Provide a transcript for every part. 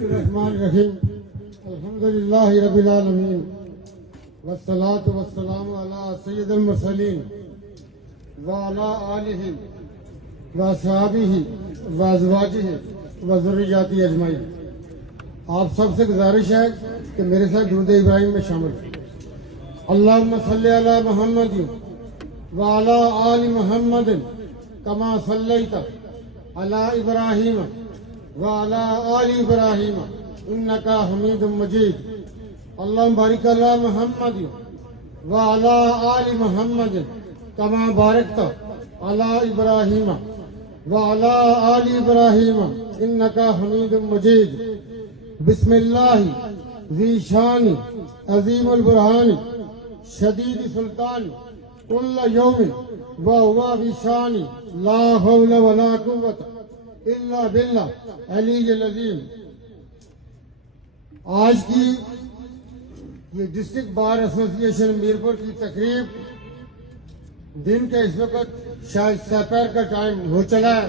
बिस्मिल्लाहिर्रहमानिर्रहीम अल्हम्दुलिल्लाहि रब्बिल आलमीन वस्सलातु वस्सलामु अला सय्यिदिल मुरसलीन व अला आलिहि व असहाबिहि व अज़वाजिहि व ज़ुर्रिय्यातिहि अजमाइन। आप सबसे गुजारिश है कि मेरे साथ दुरूद इब्राहिम में शामिल हो। अल्लाहुम्मा सल्लि अला मुहम्मद व अला आलि मुहम्मद कमा सल्लैता अला इब्राहिम व अला आलि इब्राहिम इन्नका हमीदुम मजीद। अल्लाहुम्मा बारिक अला मुहम्मद व अला आलि मुहम्मद कमा बारकता अला इब्राहिम व अला आलि इब्राहिम इन्नका हमीदुम मजीद। बिस्मिल्लाहि ज़ी शान अज़ीमुल बुरहान शदीद सुल्तान कुल्ल यौमिन व हुवा बिशान ला हौला वला कुव्वता इल्ला बिल्लाह अलील अज़ीम। आज की ये डिस्ट्रिक्ट बार एसोसिएशन मीरपुर की तकरीब दिन के इस वक्त शायद दोपहर का टाइम हो चला है।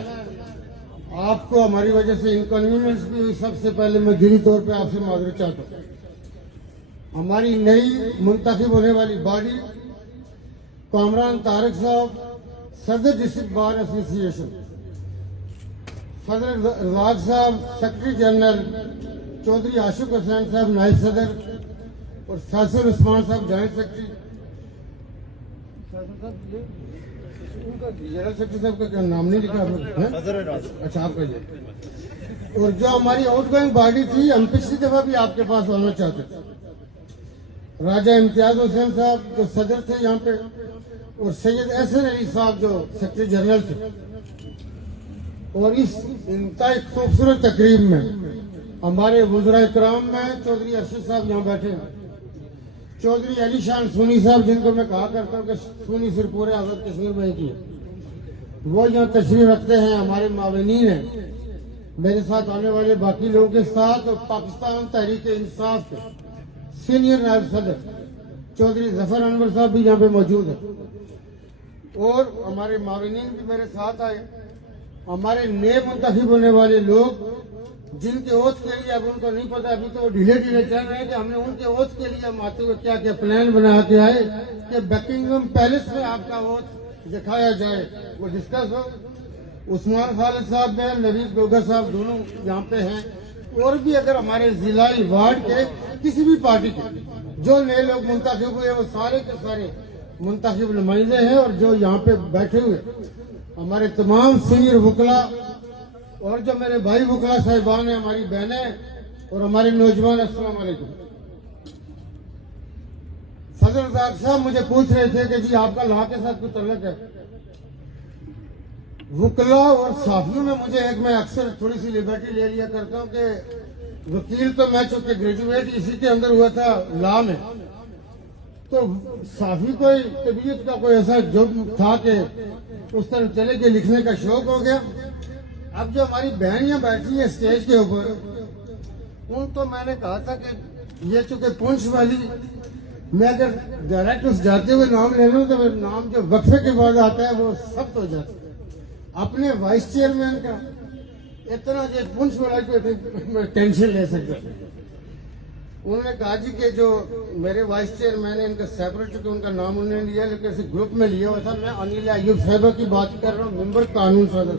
आपको हमारी वजह से इनकन्वीनियंस भी हुई। सबसे पहले मैं दिली तौर पे आपसे माजरत चाहता हूँ। हमारी नई मुंतखब होने वाली बॉडी कामरान तारिक साहब सदर डिस्ट्रिक्ट बार एसोसिएशन, सदर रजाक साहब सेक्रेटरी जनरल, चौधरी आशिक हुसैन साहब नायब सदर और फैसल उस्मान साहब जॉइंट सेक्रेटरी। जनरल सेक्रेटरी साहब का क्या नाम नहीं लिखा? अच्छा, आप कहिए। और जो हमारी आउटगोइंग बॉडी थी, हम पिछली दफा भी आपके पास आना चाहते थे। राजा इम्तियाज हुसैन साहब जो सदर थे यहाँ पे, और सैयद एहसन अली साहब जो सेक्रेटरी जनरल थे। और इस इंतहाई खूबसूरत तकरीब में हमारे वज़रा इकराम में चौधरी अरशद साहब यहाँ बैठे हैं, चौधरी अली शान सुनी साहब जिनको मैं कहा करता हूँ कि सुनी सिर्फ पूरे आजाद कश्मीर में ही, वो यहाँ तशरीफ रखते हैं। हमारे मावनीन हैं मेरे साथ आने वाले बाकी लोगों के साथ, और पाकिस्तान तहरीक इंसाफ के सीनियर नायब सदर चौधरी जफर अनवर साहब भी यहाँ पे मौजूद है। और हमारे मावनीन भी मेरे साथ आए। हमारे नए मुंतखब होने वाले लोग जिनके ओथ के लिए अब उनको नहीं पता, अभी तो ढीले ढीले चल रहे हैं कि हमने उनके ओथ के लिए हम आते हुए क्या क्या प्लान बना के आए कि बकिंगम पैलेस में आपका ओथ दिखाया जाए, वो डिस्कस हो। उस्मान खालिद साहब में नवीद गोगर साहब दोनों यहाँ पे हैं। और भी अगर हमारे जिलाई वार्ड के किसी भी पार्टी के जो नए लोग मुंतखब हुए वो सारे के सारे मुंतखब नुमाइंदे हैं। और जो यहाँ पे बैठे हुए हमारे तमाम सीनियर वकला और जो मेरे भाई वकला साहिबान हैं, हमारी बहनें और हमारे नौजवान, अस्सलाम वालेकुम। सदर रजाक साहब मुझे पूछ रहे थे कि जी आपका लॉ के साथ कोई तल्लुक है? वकला और साफियों में मुझे एक, मैं अक्सर थोड़ी सी लिबर्टी ले लिया करता हूँ कि वकील तो मैं चूंकि ग्रेजुएट इसी के अंदर हुआ था लॉ में, तो साफी कोई तबीयत का कोई ऐसा जो था कि उस तरह चले के लिखने का शौक हो गया। अब जो हमारी बहनियां बैठी हैं स्टेज के ऊपर, उनको मैंने कहा था कि ये चूंकि पुंछ वाली, मैं अगर डायरेक्ट उस जाते हुए नाम ले लूं तो मेरा नाम जो वक्फे के बाद आता है वो सख्त हो जाता है। अपने वाइस चेयरमैन का इतना जो पुंछ वाला को टेंशन ले सकता। उन्होंने कहा जी कि जो मेरे वाइस चेयरमैन है इनका सेपरेट, चूंकि उनका नाम उन्होंने लिया लेकिन इसी ग्रुप में लिया हुआ था। मैं अनिल अयूब साहब की बात कर रहा हूँ, मेंबर कानून सदर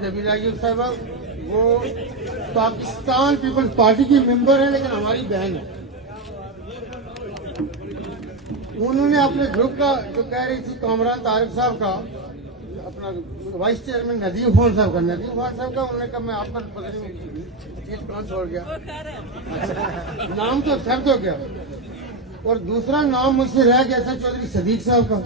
नबील अयूब साहब, वो पाकिस्तान पीपल्स पार्टी की मेंबर है लेकिन हमारी बहन है। उन्होंने अपने ग्रुप का जो कह रही थी कामरान तारिक साहब का, अपना वाइस चेयरमैन नदीम खान साहब का, उन्होंने कहा मैं आपका कौन छोड़ गया, नाम तो सर्द हो गया। और दूसरा नाम मुझसे रह गया था चौधरी सदीक साहब का,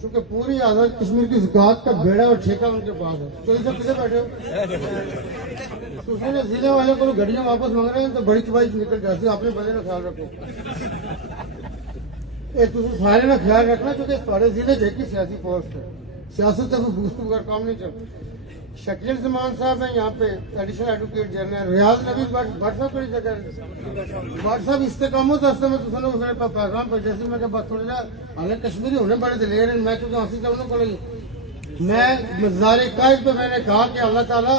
क्योंकि पूरी आजाद कश्मीर की ज़कात का बेड़ा और ठेका उनके पास है। चौधरी साहब किसे बैठे हो? उसने जिले वाले को गाड़ियां वापस मांग रहे हैं तो बड़ी चबाई निकल जाती है। अपने बंदे का ख्याल रखो, सारे का ख्याल रखना, क्योंकि सारे जिले देखिए सियासी पोस्ट है, सियासत तक गुफ्तगू का काम नहीं चलता। शकील जमान साहब है यहाँ पे, एडिशनल एडवोकेट जनरल रियाज नबी भट्ट साहब कड़ी जगह भट्ट साहब इस्तेकामत वास्ते में तुम पैगाम पर जैसे मैं थोड़ा सा हालांकि कश्मीरी होने बड़े थे ले रहे मैं चूंकि हासिल करने को लगी मैं मज़ार कायद पे मैंने कहा कि अल्लाह ताला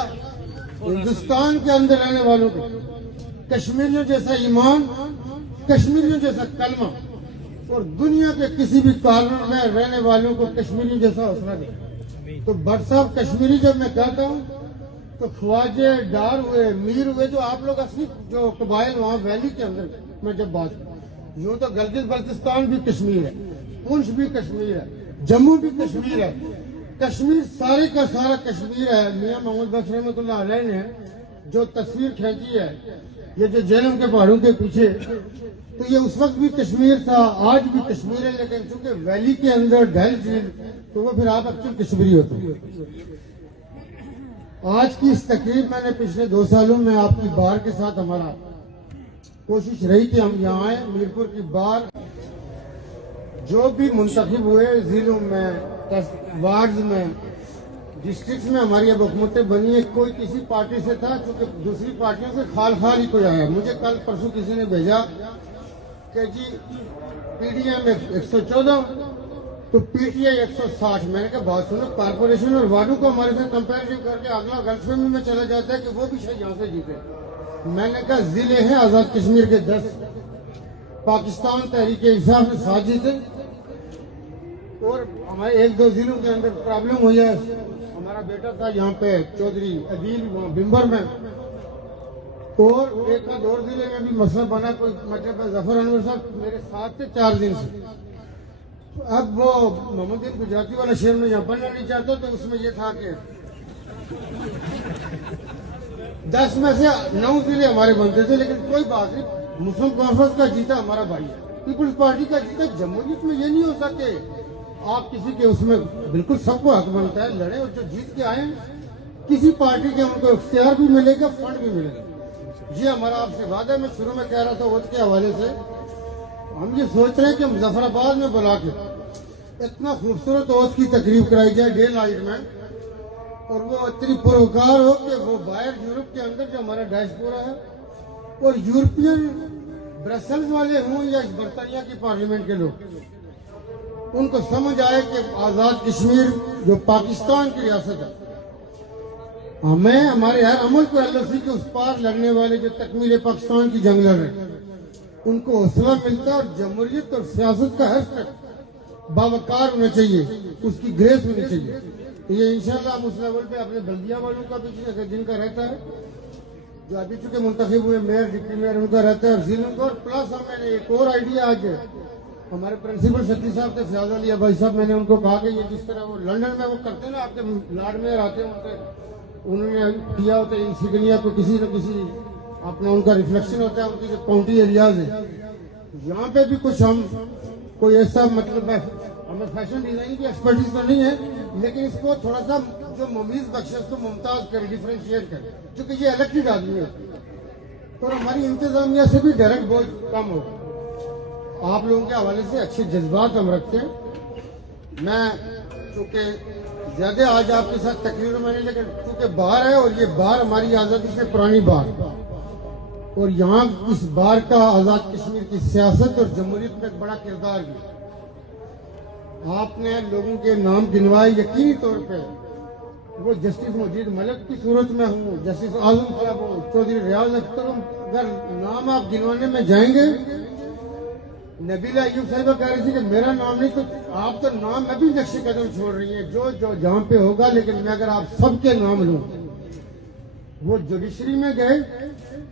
हिंदुस्तान के अंदर रहने वालों को कश्मीरियों जैसा ईमान, कश्मीरियों जैसा कलमा और दुनिया के किसी भी कॉर्नर में रहने वालों को कश्मीरियों जैसा हौसला दे। तो भट्ट साहब कश्मीरी जब मैं कहता हूँ तो ख्वाजे, डार हुए, मीर हुए, जो आप लोग असली जो कबाइल वहाँ वैली के अंदर में जब बात यूँ तो गिलगित बल्तिस्तान भी कश्मीर है, पुंछ भी कश्मीर है, जम्मू भी कश्मीर है, कश्मीर सारे का सारा कश्मीर है। मियां मोहम्मद बख्श रहमतुल्लाह अलैह ने जो तस्वीर खींची है ये जो झेलम के पहाड़ों के पीछे, तो ये उस वक्त भी कश्मीर था, आज भी कश्मीर है, लेकिन चूंकि वैली के अंदर ढल झील तो वो फिर आप एक्चुअल कश्मीरी होते हैं। आज की इस तकरीब मैंने पिछले 2 सालों में आपकी बार के साथ हमारा कोशिश रही कि हम यहाँ आए। मीरपुर की बार जो भी मुंतखब हुए जिलों में, वार्ड में, डिस्ट्रिक्ट में हमारी अब हुकूमतें बनी है, कोई किसी पार्टी से था, क्योंकि दूसरी पार्टियों से खाल खाल ही कोई आया। मुझे कल परसों किसी ने भेजा कि जी पीडीएम 114 तो पीटीआई 160। मैंने कहा बात सुनो, कारपोरेशन और वार्डों को हमारे साथ कंपेरिटिव करके अगला गलतफहमी में चला जाता है कि वो भी शायद यहाँ से जीते। मैंने कहा जिले हैं आजाद कश्मीर के 10, पाकिस्तान तहरीक इंसाफ में 7 जीते और हमारे 1-2 जिलों के अंदर प्रॉब्लम हुई है। हमारा बेटा था यहाँ पे चौधरी अदील बिम्बर में, और एक और जिले में भी मसला बना, कोई मतलब जफर अनवर साहब मेरे साथ थे 4 दिन से। अब वो मोहम्मद गुजराती वाला शेर में यहाँ बनना नहीं चाहता, तो उसमें ये था कि 10 में से 9 जिले हमारे बनते थे, लेकिन कोई बात नहीं, मुस्लिम कॉन्फ्रेंस का जीता हमारा भाई है, पीपुल्स पार्टी का जीता। जमहूरियत में ये नहीं हो सके आप किसी के उसमें बिल्कुल सबको हक बनता है लड़े, और जो जीत के आए किसी पार्टी के उनको इख्तियार भी मिलेगा, फंड भी मिलेगा। ये हमारा आपसे वादा है। मैं शुरू में कह रहा था वोट के हवाले से, हम ये सोच रहे हैं कि मुजफ्फराबाद में बुला के इतना खूबसूरत ओथ की तकरीब कराई जाए डे नाइट में, और वो इतनी पुरवकार हो कि वो बाहर यूरोप के अंदर जो हमारा डायस्पोरा है और यूरोपियन ब्रसल्स वाले हों या बरतानिया की पार्लियामेंट के लोग, उनको समझ आए कि आजाद कश्मीर जो पाकिस्तान की रियासत है, हमें हमारे हर अमल को एलओसी के उस पार लड़ने वाले जो तकमील पाकिस्तान की जंग लड़ रहे उनको हौसला मिलता है, और जमहूरियत और सियासत का हर तक बावकार होना चाहिए, उसकी ग्रेस होनी चाहिए। तो ये इंशाल्लाह हम उस लेवल पे अपने बल्दिया वालों का भी जिनका रहता है, जो अभी चुके मुंतखब हुए मेयर, डिप्टी मेयर, उनका रहता है जिलों का। और प्लस हमने एक और आइडिया आज हमारे प्रिंसिपल सेक्रेटरी साहब थे फयाज अली भाई साहब, मैंने उनको कहा कि ये जिस तरह वो लंदन में वो करते हैं ना, आपके लाड में आते हैं, उन्होंने किया होता है इंसिग्निया को किसी न किसी अपना उनका रिफ्लेक्शन होता है उनकी जो काउंटी एरियाज है, यहाँ पे भी कुछ हम कोई ऐसा मतलब हमें फैशन डिजाइन की एक्सपर्टीज तो नहीं है, लेकिन इसको थोड़ा सा जो मुमीज बख्शे उसको मुमताज करे, डिफ्रेंशिएट करे, क्योंकि ये इलेक्टेड आदमी है और हमारी इंतजामिया से भी डायरेक्ट बोझ कम होगा। आप लोगों के हवाले से अच्छे जज्बात हम रखते हैं। मैं चूंकि ज्यादा आज आपके साथ तकरीर में नहीं, लेकिन क्योंकि बार है और ये बार हमारी आजादी से पुरानी बार, और यहाँ इस बार का आजाद कश्मीर की सियासत और जमहूरियत में एक बड़ा किरदार भी। आपने लोगों के नाम गिनवाए, यकीनी तौर पे वो जस्टिस मजीद मलिक की सूरत में हूँ, जस्टिस आजम साहब हो, चौधरी रियाज अख्तर, अगर नाम आप गिनवाने में जाएंगे, नबीला अयूब साहिबा कह रही थी कि मेरा नाम नहीं, तो आप तो नाम में भी नक्शे कदम छोड़ रही है जो जो जहाँ पे होगा, लेकिन मैं अगर आप सबके नाम लूँ, वो जुडिशरी में गए,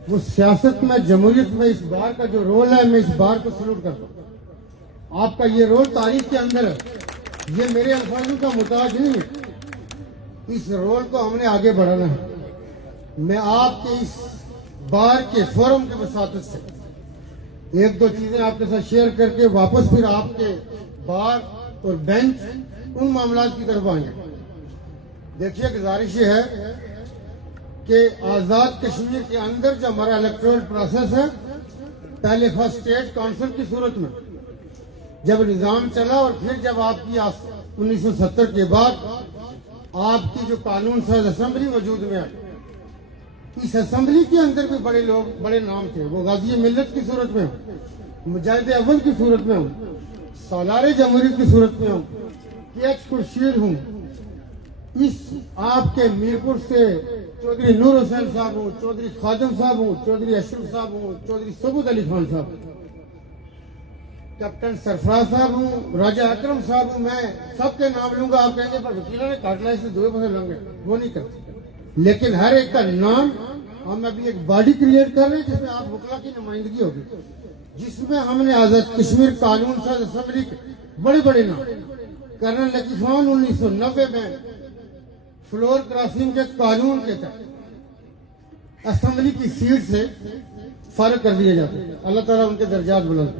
वो सियासत में, जमहूरियत में इस बार का जो रोल है, मैं इस बार को सलूट करता हूँ। आपका ये रोल तारीख के अंदर है, ये मेरे अल्फाजों का मुताज नहीं है, इस रोल को हमने आगे बढ़ाना है। मैं आपके इस बार के फोरम के वसातत से 1-2 चीजें आपके साथ शेयर करके वापस फिर आपके बार और बेंच उन मामला की तरफ आएंगे। देखिए गुजारिश है कि आजाद कश्मीर के अंदर जो हमारा इलेक्टोरल प्रोसेस है, पहले फर्स्ट स्टेट काउंसिल की सूरत में जब निजाम चला, और फिर जब आपकी 1970 के बाद आपकी जो कानून साज असेंबली वजूद में आई, इस असेंबली के अंदर भी बड़े लोग, बड़े नाम थे। वो गाजी मिल्लत की सूरत में हो, मुजाहिद अव्वल की सूरत में हो, सालारे जमहूरियत की सूरत में हो, KH खुर्शीद हूँ, इस आपके मीरपुर से चौधरी नूर हुसैन साहब हूँ, चौधरी खादिम साहब हूँ, चौधरी अशरफ साहब हूँ, चौधरी सबूत अली खान साहब, कैप्टन सरफराज साहब हूँ, राजा अकरम साहब हूँ। मैं सबके नाम लूंगा, आप कहेंगे पर वकीलों ने काटना इसलिए 2 पैसे लंगे, वो नहीं करते। लेकिन हर एक का नाम हम अभी एक बॉडी क्रिएट कर रहे हैं जिसमें आप वकला की नुमाइंदगी होगी, जिसमें हमने आजाद कश्मीर कानून साज असेंबली के बड़े बड़े नाम, कर्नल लकी खान 1990 में फ्लोर क्रॉसिंग के कानून के तहत असेंबली की सीट से फारिग कर दिए जाते हैं। अल्लाह ताला उनके दर्जात बुलंद।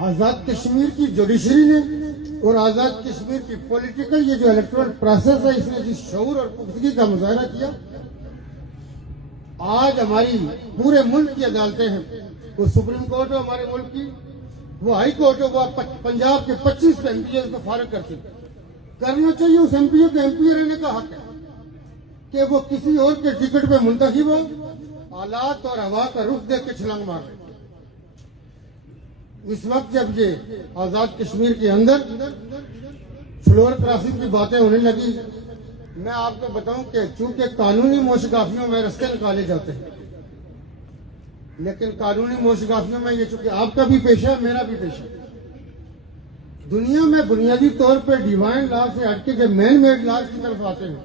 आजाद कश्मीर की जुडिशरी ने और आजाद कश्मीर की पॉलिटिकल ये जो इलेक्टोरल प्रोसेस है, इसने जिस शऊर और पुख्तगी का मुजाहरा किया, आज हमारी पूरे मुल्क की अदालतें हैं, वो सुप्रीम कोर्ट हो हमारे मुल्क की, वो हाई कोर्ट हो, वो पंजाब के 25 एमपीए को फारिग करते करना चाहिए। उस एमपीए को एमपीए रहने का हक है कि वो किसी और के टिकट पे मुंतखब हो, हालात और हवा का रुख देख के छलांग मार रहे। इस वक्त जब ये आजाद कश्मीर के अंदर फ्लोर क्रॉसिंग की बातें होने लगी, मैं आपको बताऊं कि चूंकि कानूनी मोशगाफियों में रास्ते निकाले जाते हैं, लेकिन कानूनी मोशगाफियों में ये चूंकि आपका भी पेशा है, मेरा भी पेशा, दुनिया में बुनियादी तौर पर डिवाइन लॉ से हटके जब मैन मेड लॉ की तरफ आते हैं,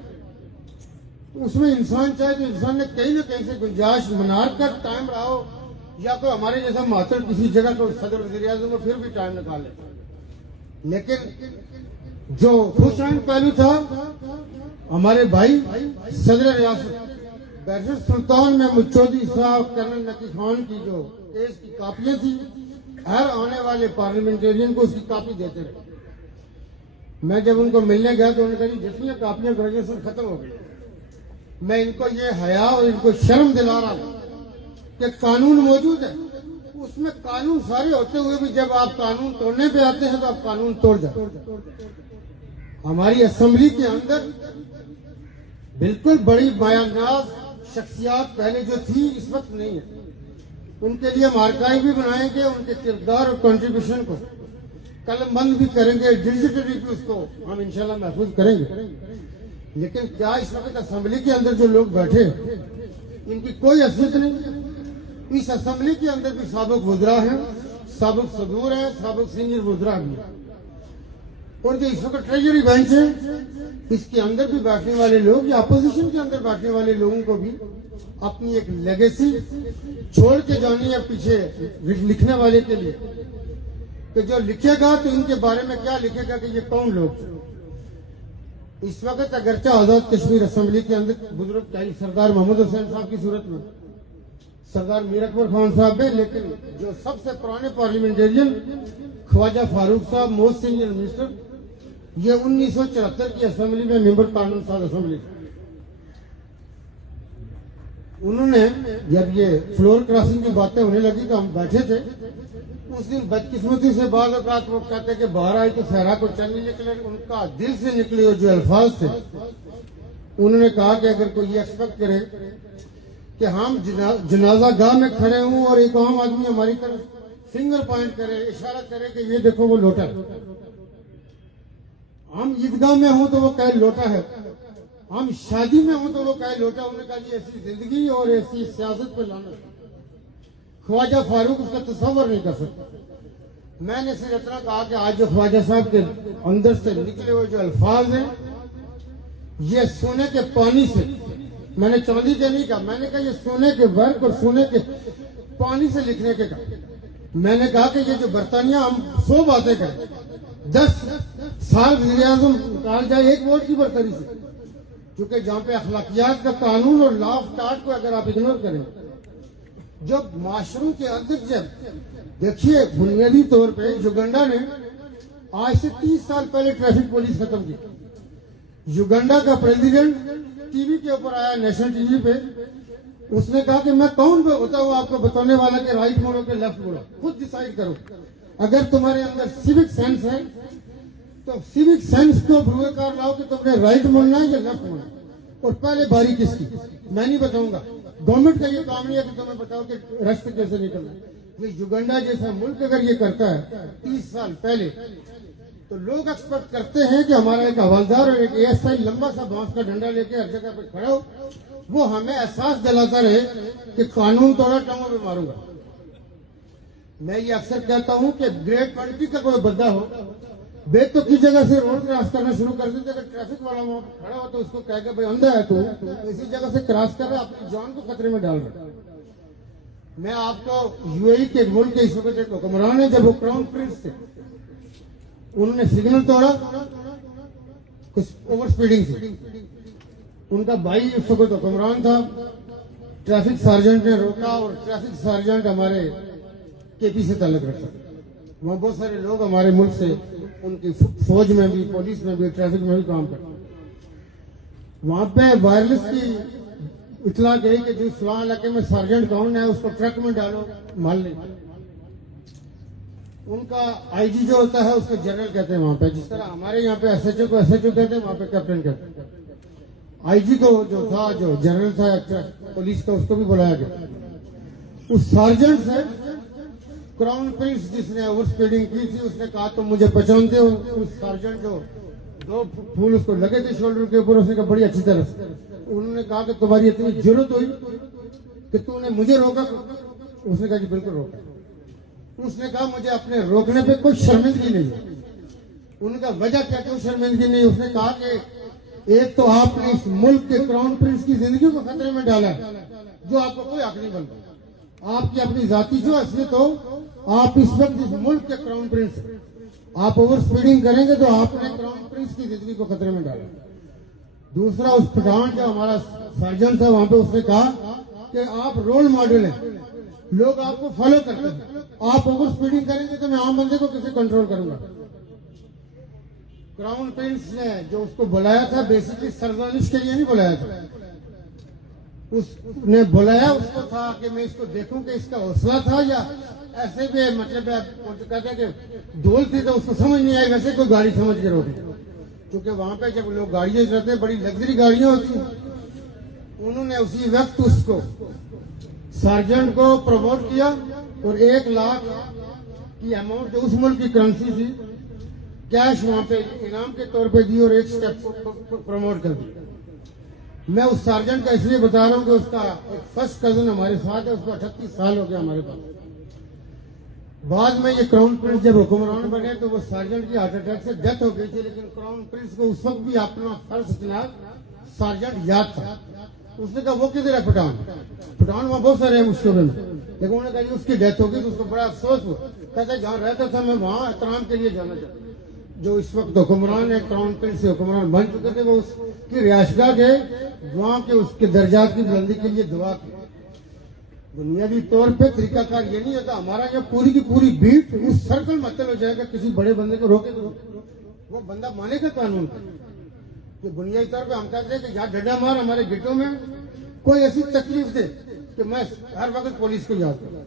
तो उसमें इंसान चाहे तो इंसान ने कहीं ना कहीं से गुंजाइश बना कर टाइम रहा हो, या तो हमारे जैसा मातर किसी जगह को सदर वज़ीर आज़म को फिर भी टाइम निकाले। लेकिन जो खुशाइन पहलू था, हमारे भाई सदर रियासत बैरिस्टर सुल्तान महमूद चौधरी साहब, कर्नल नकी खान की जो केस की कापियां थी, हर आने वाले पार्लियामेंटेरियन को उसकी कॉपी देते रहे। मैं जब उनको मिलने गया तो उन्होंने कहा जितनी कापियां ग्रेजुएशन खत्म हो गई। मैं इनको ये हया और इनको शर्म दिला रहा हूं कि कानून मौजूद है, उसमें कानून सारे होते हुए भी जब आप कानून तोड़ने पे आते हैं तो आप कानून तोड़ जाते। हमारी असेंबली के अंदर बिल्कुल बड़ी बयानाज शख्सियात पहले जो थी इस वक्त नहीं है, उनके लिए हम आर्काइव भी बनाएंगे, उनके किरदार और कंट्रीब्यूशन को कलमबंद भी करेंगे, डिजिटली भी उसको हम इंशाल्लाह महफूज करेंगे। लेकिन क्या इस वक्त असेंबली के अंदर जो लोग बैठे इनकी कोई हैसियत नहीं? इस असेंबली के अंदर भी साबिक वज़रा हैं, साबिक सदूर हैं, साबिक सीनियर वज़रा भी हैं, और जो इस वक्त ट्रेजरी बेंच है इसके अंदर भी बैठने वाले लोग या अपोजिशन के अंदर बैठने वाले लोगों को भी अपनी एक लेगेसी छोड़ के जानी है पीछे लिखने वाले के लिए, कि जो लिखेगा तो इनके बारे में क्या लिखेगा कि ये कौन लोग। इस वक्त अगरचे आजाद कश्मीर असेंबली के अंदर बुजुर्ग चाहिए सरदार मोहम्मद हुसैन साहब की सूरत में सरदार मीर अकबर खान साहब है, लेकिन जो सबसे पुराने पार्लियामेंटेरियन ख्वाजा फारूक साहब, मोस्ट सीनियर मिनिस्टर, ये 1974 की असेंबली में मेंबर कानून साज असेंबली, उन्होंने जब ये फ्लोर क्रॉसिंग की बातें होने लगी तो हम बैठे थे। उस दिन बदकिस्मती से बाद औकात वो कहते कि बाहर आए तो सहरा को चल नहीं निकले, उनका दिल से निकले जो अल्फाज थे, उन्होंने कहा कि अगर कोई ये एक्सपेक्ट करे कि हम जनाजा गाह में खड़े हों और एक आम आदमी हमारी तरफ फिंगर पॉइंट करे, इशारा करे कि ये देखो वो लोटा, हम ईदगाह में हों तो वो कहे लोटा है, हम शादी में हों तो वो कहे लोटा। उन्होंने कहा जी ऐसी जिंदगी और ऐसी सियासत पर लाना ख्वाजा फारूक उसका तस्वर नहीं कर सकता। मैंने सिर्फ इतना कहा कि आज जो ख्वाजा साहब के अंदर से निकले हुए जो अल्फाज हैं ये सोने के पानी से, मैंने चांदी के नहीं कहा, मैंने कहा ये सोने के वर्क और सोने के पानी से लिखने के कहा। मैंने कहा कि ये जो बर्तानिया हम 100 बातें करें, 10 साल वज़ीर आज़म निकाल जाए एक वोट की बर्तरी से, क्योंकि जहां पे अखलाकियात का कानून और लॉ ऑफ टार्ट को अगर आप इग्नोर करें, जब माशरों के अंदर जब देखिए बुनियादी तौर पे युगांडा ने आज से 30 साल पहले ट्रैफिक पुलिस खत्म की। युगांडा का प्रेसिडेंट टीवी के ऊपर आया, नेशनल टीवी पे, उसने कहा कि मैं कौन होता हूँ आपको बताने वाला कि राइट मोड़ो के लेफ्ट मोड़ो, खुद डिसाइड करो। अगर तुम्हारे अंदर सिविक सेंस है तो सिविक सेंस को भ्रूकार लाओ कि तुमने राइट मोड़ना है या लेफ्ट मोड़ना, और पहले बारी किसकी मैं नहीं बताऊंगा। गवर्नमेंट का ये काम नहीं है कि तुम्हें बताओ कि रास्ते कैसे निकलना है। ये युगांडा जैसा मुल्क अगर ये करता है 30 साल पहले, तो लोग एक्सपेक्ट करते हैं कि हमारा एक हवलदार और एक एएसआई लंबा सा बांस का डंडा लेके हर जगह पे खड़ा हो, वो हमें एहसास दिलाता रहे कि कानून तोड़ा टांगों पे मारूंगा। मैं ये अक्सर कहता हूं कि ग्रेड 20 का कोई बंदा हो, बेतुक की जगह से रोड क्रॉस करना शुरू कर देते, अगर ट्रैफिक वाला वहां खड़ा हो तो उसको कह के भाई अंधा है तू, तो इसी जगह से क्रॉस कर रहा है, अपनी जान को खतरे में डाल रहा है। मैं आपको यूएई के मुल्क के इस वक्त एक हुक्मरान है, जब वो क्राउन प्रिंस थे, उन्होंने सिग्नल तोड़ा, कुछ ओवर स्पीडिंग थी, उनका भाई उस वक्त हुक्मरान था, ट्रैफिक सार्जेंट ने रोका और ट्रैफिक सार्जेंट हमारे केपी से ताल्लुक रखता। वहां बहुत सारे लोग हमारे मुल्क से, उनकी फौज में भी, पुलिस में भी, ट्रैफिक में भी काम करते। वहां पे वायरलेस की इतला गई कि जो फलां इलाके में सार्जेंट कौन है उसको ट्रक में डालो, माल ले। उनका आईजी जो होता है उसको जनरल कहते हैं वहां पे, जिस तरह हमारे यहाँ पे एसएचओ को एसएचओ कहते हैं, वहां पे कैप्टन कहते हैं। आईजी को जो था, जो जनरल था पुलिस का, उसको भी बुलाया गया। उस सार्जेंट से क्राउन प्रिंस जिसने ओवर स्पीडिंग की थी, उसने कहा तुम मुझे पहचानते हो? उस सार्जेंट जो 2 फूल उसको लगे थे शोल्डर के ऊपर, उसने कहा बड़ी अच्छी तरह से। उन्होंने कहा कि तुम्हारी इतनी जरूरत हुई कि तूने मुझे रोका? उसने कहा जी बिल्कुल रोका। उसने कहा मुझे अपने रोकने पे कोई शर्मिंदगी नहीं है। उनका वजह क्या, क्यों शर्मिंदगी नहीं? उसने कहा कि एक तो आपने इस मुल्क के क्राउन प्रिंस की जिंदगी को खतरे में डाला है, जो आपको कोई हक नहीं बनता। आपकी अपनी जाति जो असलियत हो, आप इस वक्त इस मुल्क के क्राउन प्रिंस, आप ओवर स्पीडिंग करेंगे तो आपने क्राउन प्रिंस की जिंदगी को खतरे में डाला। दूसरा, उस पठान जो हमारा सर्जन था वहां पे, उसने कहा कि आप रोल मॉडल हैं, लोग आपको फॉलो करते हैं, आप ओवर स्पीडिंग करेंगे तो मैं आम बंदे को कैसे कंट्रोल करूंगा? क्राउन प्रिंस ने जो उसको बुलाया था, बेसिकली सरजनिश के लिए नहीं बुलाया था, उसने बुलाया उसको था कि मैं इसको देखूं कि इसका हौसला था या ऐसे भी, मतलब कहते हैं कि धूल थी तो उसको समझ नहीं आई, वैसे कोई गाड़ी समझ के रोकी। क्योंकि वहां पे जब लोग गाड़ियां चलाते हैं, बड़ी लग्जरी गाड़ियां होती हैं। उन्होंने उसी वक्त उसको सार्जेंट को प्रमोट किया और 1 लाख की अमाउंट जो उस मुल्क की करेंसी थी, कैश वहां पे इनाम के तौर पे दी और 1 स्टेप प्रमोट कर दी। मैं उस सार्जेंट का इसलिए बता रहा हूं कि उसका एक फर्स्ट कजन हमारे साथ है, उसको 38 साल हो गया हमारे पास। बाद में ये क्राउन प्रिंस जब हुक्मरान बने तो वो सार्जेंट की हार्ट अटैक से डेथ हो गई थी, लेकिन क्राउन प्रिंस को उस वक्त भी अपना फर्ज खिलाफ सार्जेंट याद था। उसने कहा वो किधर है पठान? पठान वहां बहुत सारे हैं उस शोबे में, लेकिन उन्होंने कहा उसकी डेथ हो गई तो उसको बड़ा अफसोस हुआ। कहता जहाँ रहता था मैं वहां एहतराम के लिए जाना चाहता। जो इस वक्त हुक्मरान है, क्राउन प्रिंस से हुक्मरान बन चुके थे, वो उसकी रिहायशगाह गए, वहां के उसके दर्जात की बुलंदी के लिए दुआ की। बुनियादी तौर पे तरीकाकार ये नहीं होता, हमारा ये पूरी की पूरी बीट उस सर्कल मतलब हो जाएगा, किसी बड़े बंदे को रोके तो वो बंदा मानेगा कानून को। तो बुनियादी तौर पे हम कहते हैं कि यहाँ डंडा मार, हमारे गिटों में कोई ऐसी तकलीफ दे कि मैं हर वक्त पुलिस को याद करूं।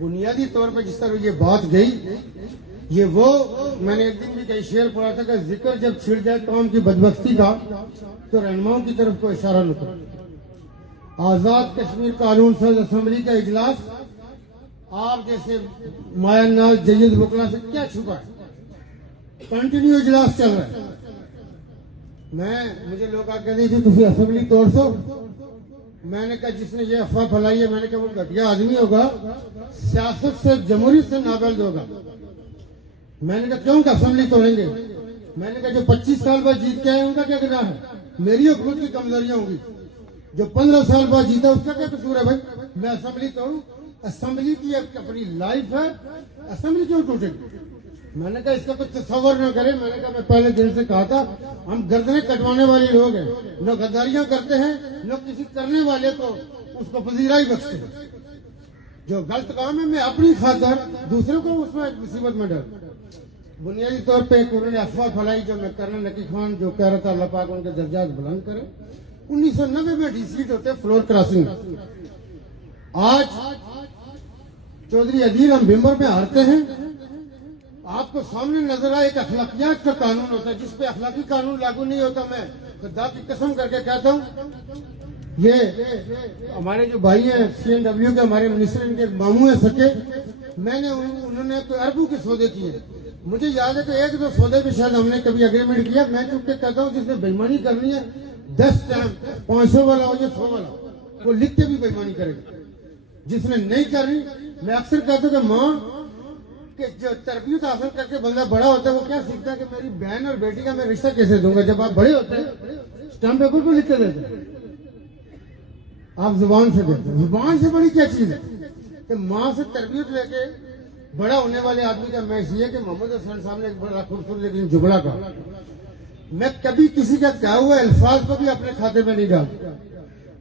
बुनियादी तौर पे जिस तरह ये बात गई, ये वो मैंने एक दिन भी कहीं शेर पढ़ा था कि जिक्र जब छिड़ जाए कौम की बदबख्ती का तो रहनुमाओं की तरफ को इशारा न करो। आजाद कश्मीर कानून साज असेंबली का इजलास आप जैसे मायानाज जयद बुकला से क्या छुपा है, कंटिन्यू इजलास चल रहा है। मुझे लोग आके कहते थे तुम असेंबली तोड़ दो। मैंने कहा जिसने ये अफवाह फैलाई है, मैंने कहा वो घटिया आदमी होगा, सियासत से जमहूरियत से नाबल्द होगा। मैंने कहा क्यों असेंबली तोड़ेंगे? मैंने कहा जो 25 साल बाद जीत के आए उनका क्या गुनाह है? मेरी और खुद की कमजोरियां होंगी। जो 15 साल बाद जीता उसका क्या कसूर है भाई? मैं असेंबली तोड़ूं? असेंबली की अपनी लाइफ है, असेंबली क्यों टूटेगी? मैंने कहा इसका कुछ तस्वर न करे। मैंने कहा मैं पहले दिन से कहा था हम गर्दनें कटवाने वाले लोग हैं, न गद्दारियां करते हैं न किसी करने वाले को उसको पजीरा ही बख्शते हैं। जो गलत काम है मैं अपनी खातर दूसरों को उसमें मुसीबत में डर। बुनियादी तौर पे उन्होंने अफवाह फैलाई जो मैं कर्नल नकी खान जो कह रहा था अल्लाह पाक उनके दर्जात बुलंद करे। 1990 में डिसीट होते फ्लोर क्रॉसिंग। आज चौधरी अदील हम बिम्बर में हारते हैं। आपको सामने नजर आए एक अखलाकियात का कानून होता है, जिसपे अखलाकी कानून लागू नहीं होता। मैं खुदा की कसम करके कहता हूँ, ये हमारे जो भाई हैं CNW के हमारे मिनिस्टर, इनके मामू है सके, मैंने उन्होंने तो अरबों के सौदे किए। मुझे याद है कि एक दो सौदे पे शायद हमने कभी एग्रीमेंट किया, मैं चुप के कहता हूँ जिसने बेईमानी करनी है 10 टाइम 500 वाला हो या 100 वाला वो लिख के भी बेईमानी करेगा। जिसने नहीं करनी, मैं अक्सर कहता हूँ कि माँ कि जो तरबियत हासिल करके बंदा बड़ा होता है वो क्या सीखता है कि मेरी बहन और बेटी का मैं रिश्ता कैसे दूंगा। जब आप बड़े होते हैं स्टैम्प पेपर पर लिख के देते हैं, आप जुबान से देते हैं। जुबान से बड़ी क्या चीज है कि माँ से तरबियत लेके बड़ा होने वाले आदमी का मैं इसलिए कि मोहम्मद हसन साहब ने एक बड़ा खूबसूरत लेकिन जुमला कहा, मैं कभी किसी का कहा हुआ अल्फाज को भी अपने खाते में नहीं डालता,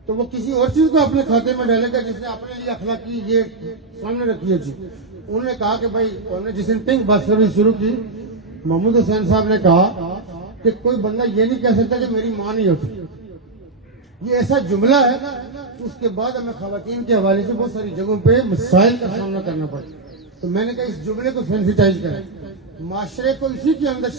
तो वो किसी और चीज को अपने खाते में डालेगा जिसने अपने लिए अखलाकी ये सामने रखी है चीज। उन्होंने कहा कि भाई उन्होंने जिस दिन पिंक बस सर्विस शुरू की, मोहम्मद हुसैन साहब ने कहा कि कोई बंदा ये नहीं कह सकता कि मेरी माँ नहीं होती। ये ऐसा जुमला है, उसके बाद हमें खवातीन के हवाले से बहुत सारी जगहों पे मसाइल का सामना करना पड़ा। तो मैंने कहा इस जुमले को सेंसिटाइज करें, माशरे को इसी के अंदर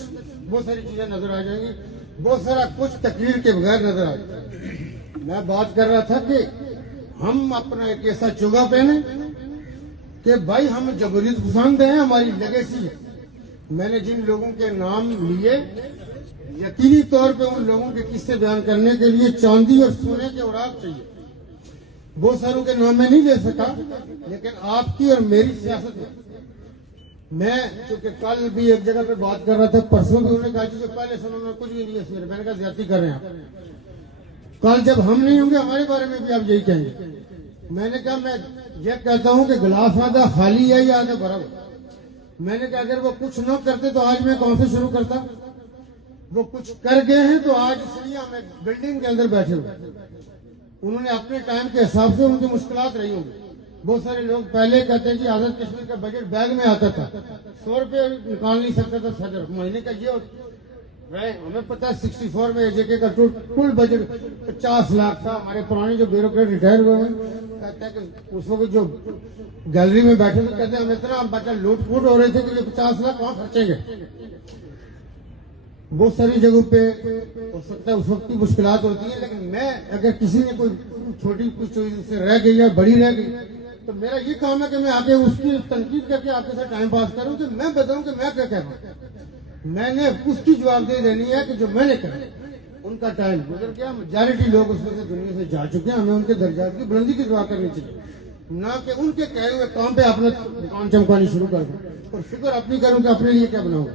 बहुत सारी चीजें नजर आ जाएंगी, बहुत सारा कुछ तकरीर के बगैर नजर आ जाएगा। मैं बात कर रहा था कि हम अपना एक ऐसा चुगा पहने कि भाई हम जमहूरियत पसंद हैं, हमारी लेगेसी है। मैंने जिन लोगों के नाम लिए यकीनी तौर पे उन लोगों के किस्से बयान करने के लिए चांदी और सोने के औराक चाहिए। बहुत सारों के नाम मैं नहीं ले सका, लेकिन आपकी और मेरी सियासत में मैं क्योंकि कल भी एक जगह पे बात कर रहा था, परसों भी उन्होंने कहा जो पहले से उन्होंने कुछ भी नहीं है, मैंने कहा ज्यादती कर रहे हैं आप। कल जब हम नहीं होंगे हमारे बारे में भी आप यही कहेंगे। मैंने कहा मैं ये कहता हूं कि गिलास आधा खाली है या आधा भरा हुआ। मैंने कहा अगर वो कुछ न करते तो आज मैं कौन से शुरू करता। वो कुछ कर गए हैं तो आज इसलिए हम एक बिल्डिंग के अंदर बैठे हुए। उन्होंने अपने टाइम के हिसाब से उनकी मुश्किलात रही होंगी। बहुत सारे लोग पहले कहते हैं कि आजाद कश्मीर का बजट बैग में आता था, 100 रुपये निकाल नहीं सकता था सदर महीने का। ये हमें पता है 64 में जेके का कुल बजट 50 लाख था। हमारे पुराने जो ब्यूरोक्रेट रिटायर हुए हैं कहते हैं कि उस वक्त जो गैलरी में बैठे थे कहते हैं हम इतना बच्चा लूट फूट हो रहे थे कि ये 50 लाख कहाँ खर्चेंगे। बहुत सारी जगहों पे हो सकता है उस वक्त की मुश्किलात होती है, लेकिन मैं अगर किसी ने कोई छोटी चीज से रह गई या बड़ी रह गई तो मेरा ये काम है कि मैं आगे उसकी तनकीद करके आपके साथ टाइम पास करूं कि मैं बताऊं कि मैं क्या कह रहा हूं। मैंने उसकी जवाबदेही देनी है कि जो मैंने कहा। उनका टाइम गुजर गया, मेजॉरिटी लोग उसमें से दुनिया से जा चुके हैं। हमें उनके दर्जात की बुलंदी की दुआ करनी चाहिए, ना कि उनके कहे हुए काम पे अपना दुकान चमकानी शुरू कर दूं और फिक्र अपनी करूं कि अपने लिए क्या बनाऊंगा।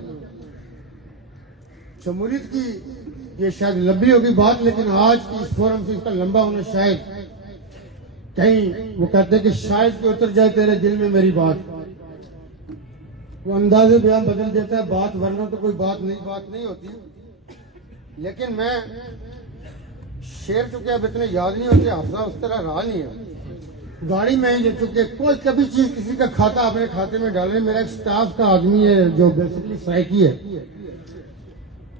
जमहूरियत की ये शायद लंबी होगी बात, लेकिन आज की इस फोरम से इसका लंबा होना शायद कहीं वो कहते हैं कि शायद कि उतर जाए तेरे दिल में मेरी बात। वो अंदाजे बयान बदल देता है बात, वरना तो कोई बात नहीं होती। लेकिन मैं शेर चुके अब इतने याद नहीं होते, हाफजा उस तरह रहा नहीं है। गाड़ी में ये चुके कोई कभी चीज किसी का खाता अपने खाते में डालने। मेरा एक स्टाफ का आदमी है जो बेसिकली सराइकी है,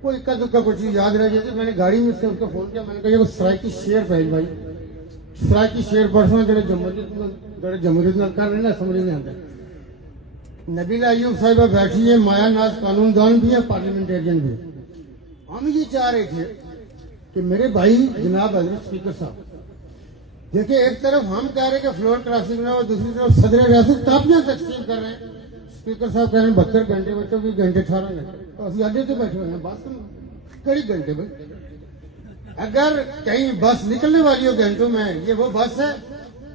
कोई इक्का दुक्का कोई चीज याद रह जाती। मैंने गाड़ी में से उसको फोन किया, मैंने कहा सराइकी शेर पहल भाई, सराइकी शेर परसों जड़े जमहूरियत न कर रहे ना, समझ नहीं आता। नबीला अयूब साहिबा बैठी है, माया नाज कानूनदान भी है, पार्लियामेंटेरियन भी है। हम ये चाह रहे थे कि मेरे भाई जनाब हजरत स्पीकर साहब देखिए, एक तरफ हम कह रहे हैं कि फ्लोर क्रॉसिंग ना हो, दूसरी तरफ सदर रियासत कापियां तकसीम कर रहे हैं। स्पीकर साहब कह रहे हैं 72 घंटे, बच्चों 20 घंटे 18 घंटे, तो अभी अड्डे से बैठे हुए हैं। बात कई घंटे भाई, अगर कहीं बस निकलने वाली हो घंटों में, ये वो बस है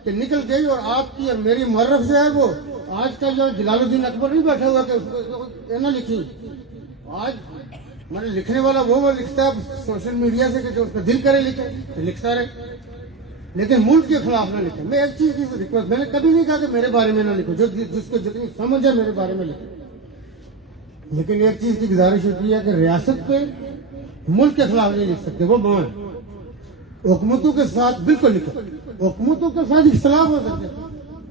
कि निकल गई और आपकी और मेरी मर्रफ जो है वो आज का जो जलालुद्दीन अकबर नहीं बैठा हुआ कि उसको ना लिखी। आज मैंने लिखने वाला वो लिखता है सोशल मीडिया से कि जो उसका दिल करे लिखे तो लिखता रहे, लेकिन मुल्क के खिलाफ ना लिखे। मैं एक चीज की रिक्वेस्ट, मैंने कभी नहीं कहा कि मेरे बारे में ना लिखो, जो जिसको जितनी समझ है मेरे बारे में लिखो। लेकिन एक चीज की गुजारिश होती है कि रियासत पे मुल्क के खिलाफ नहीं लिख सकते, वो मान हुकूमतों के साथ बिल्कुल लिखो। हुकूमतों के साथ इख्तलाफ हो सकते हैं,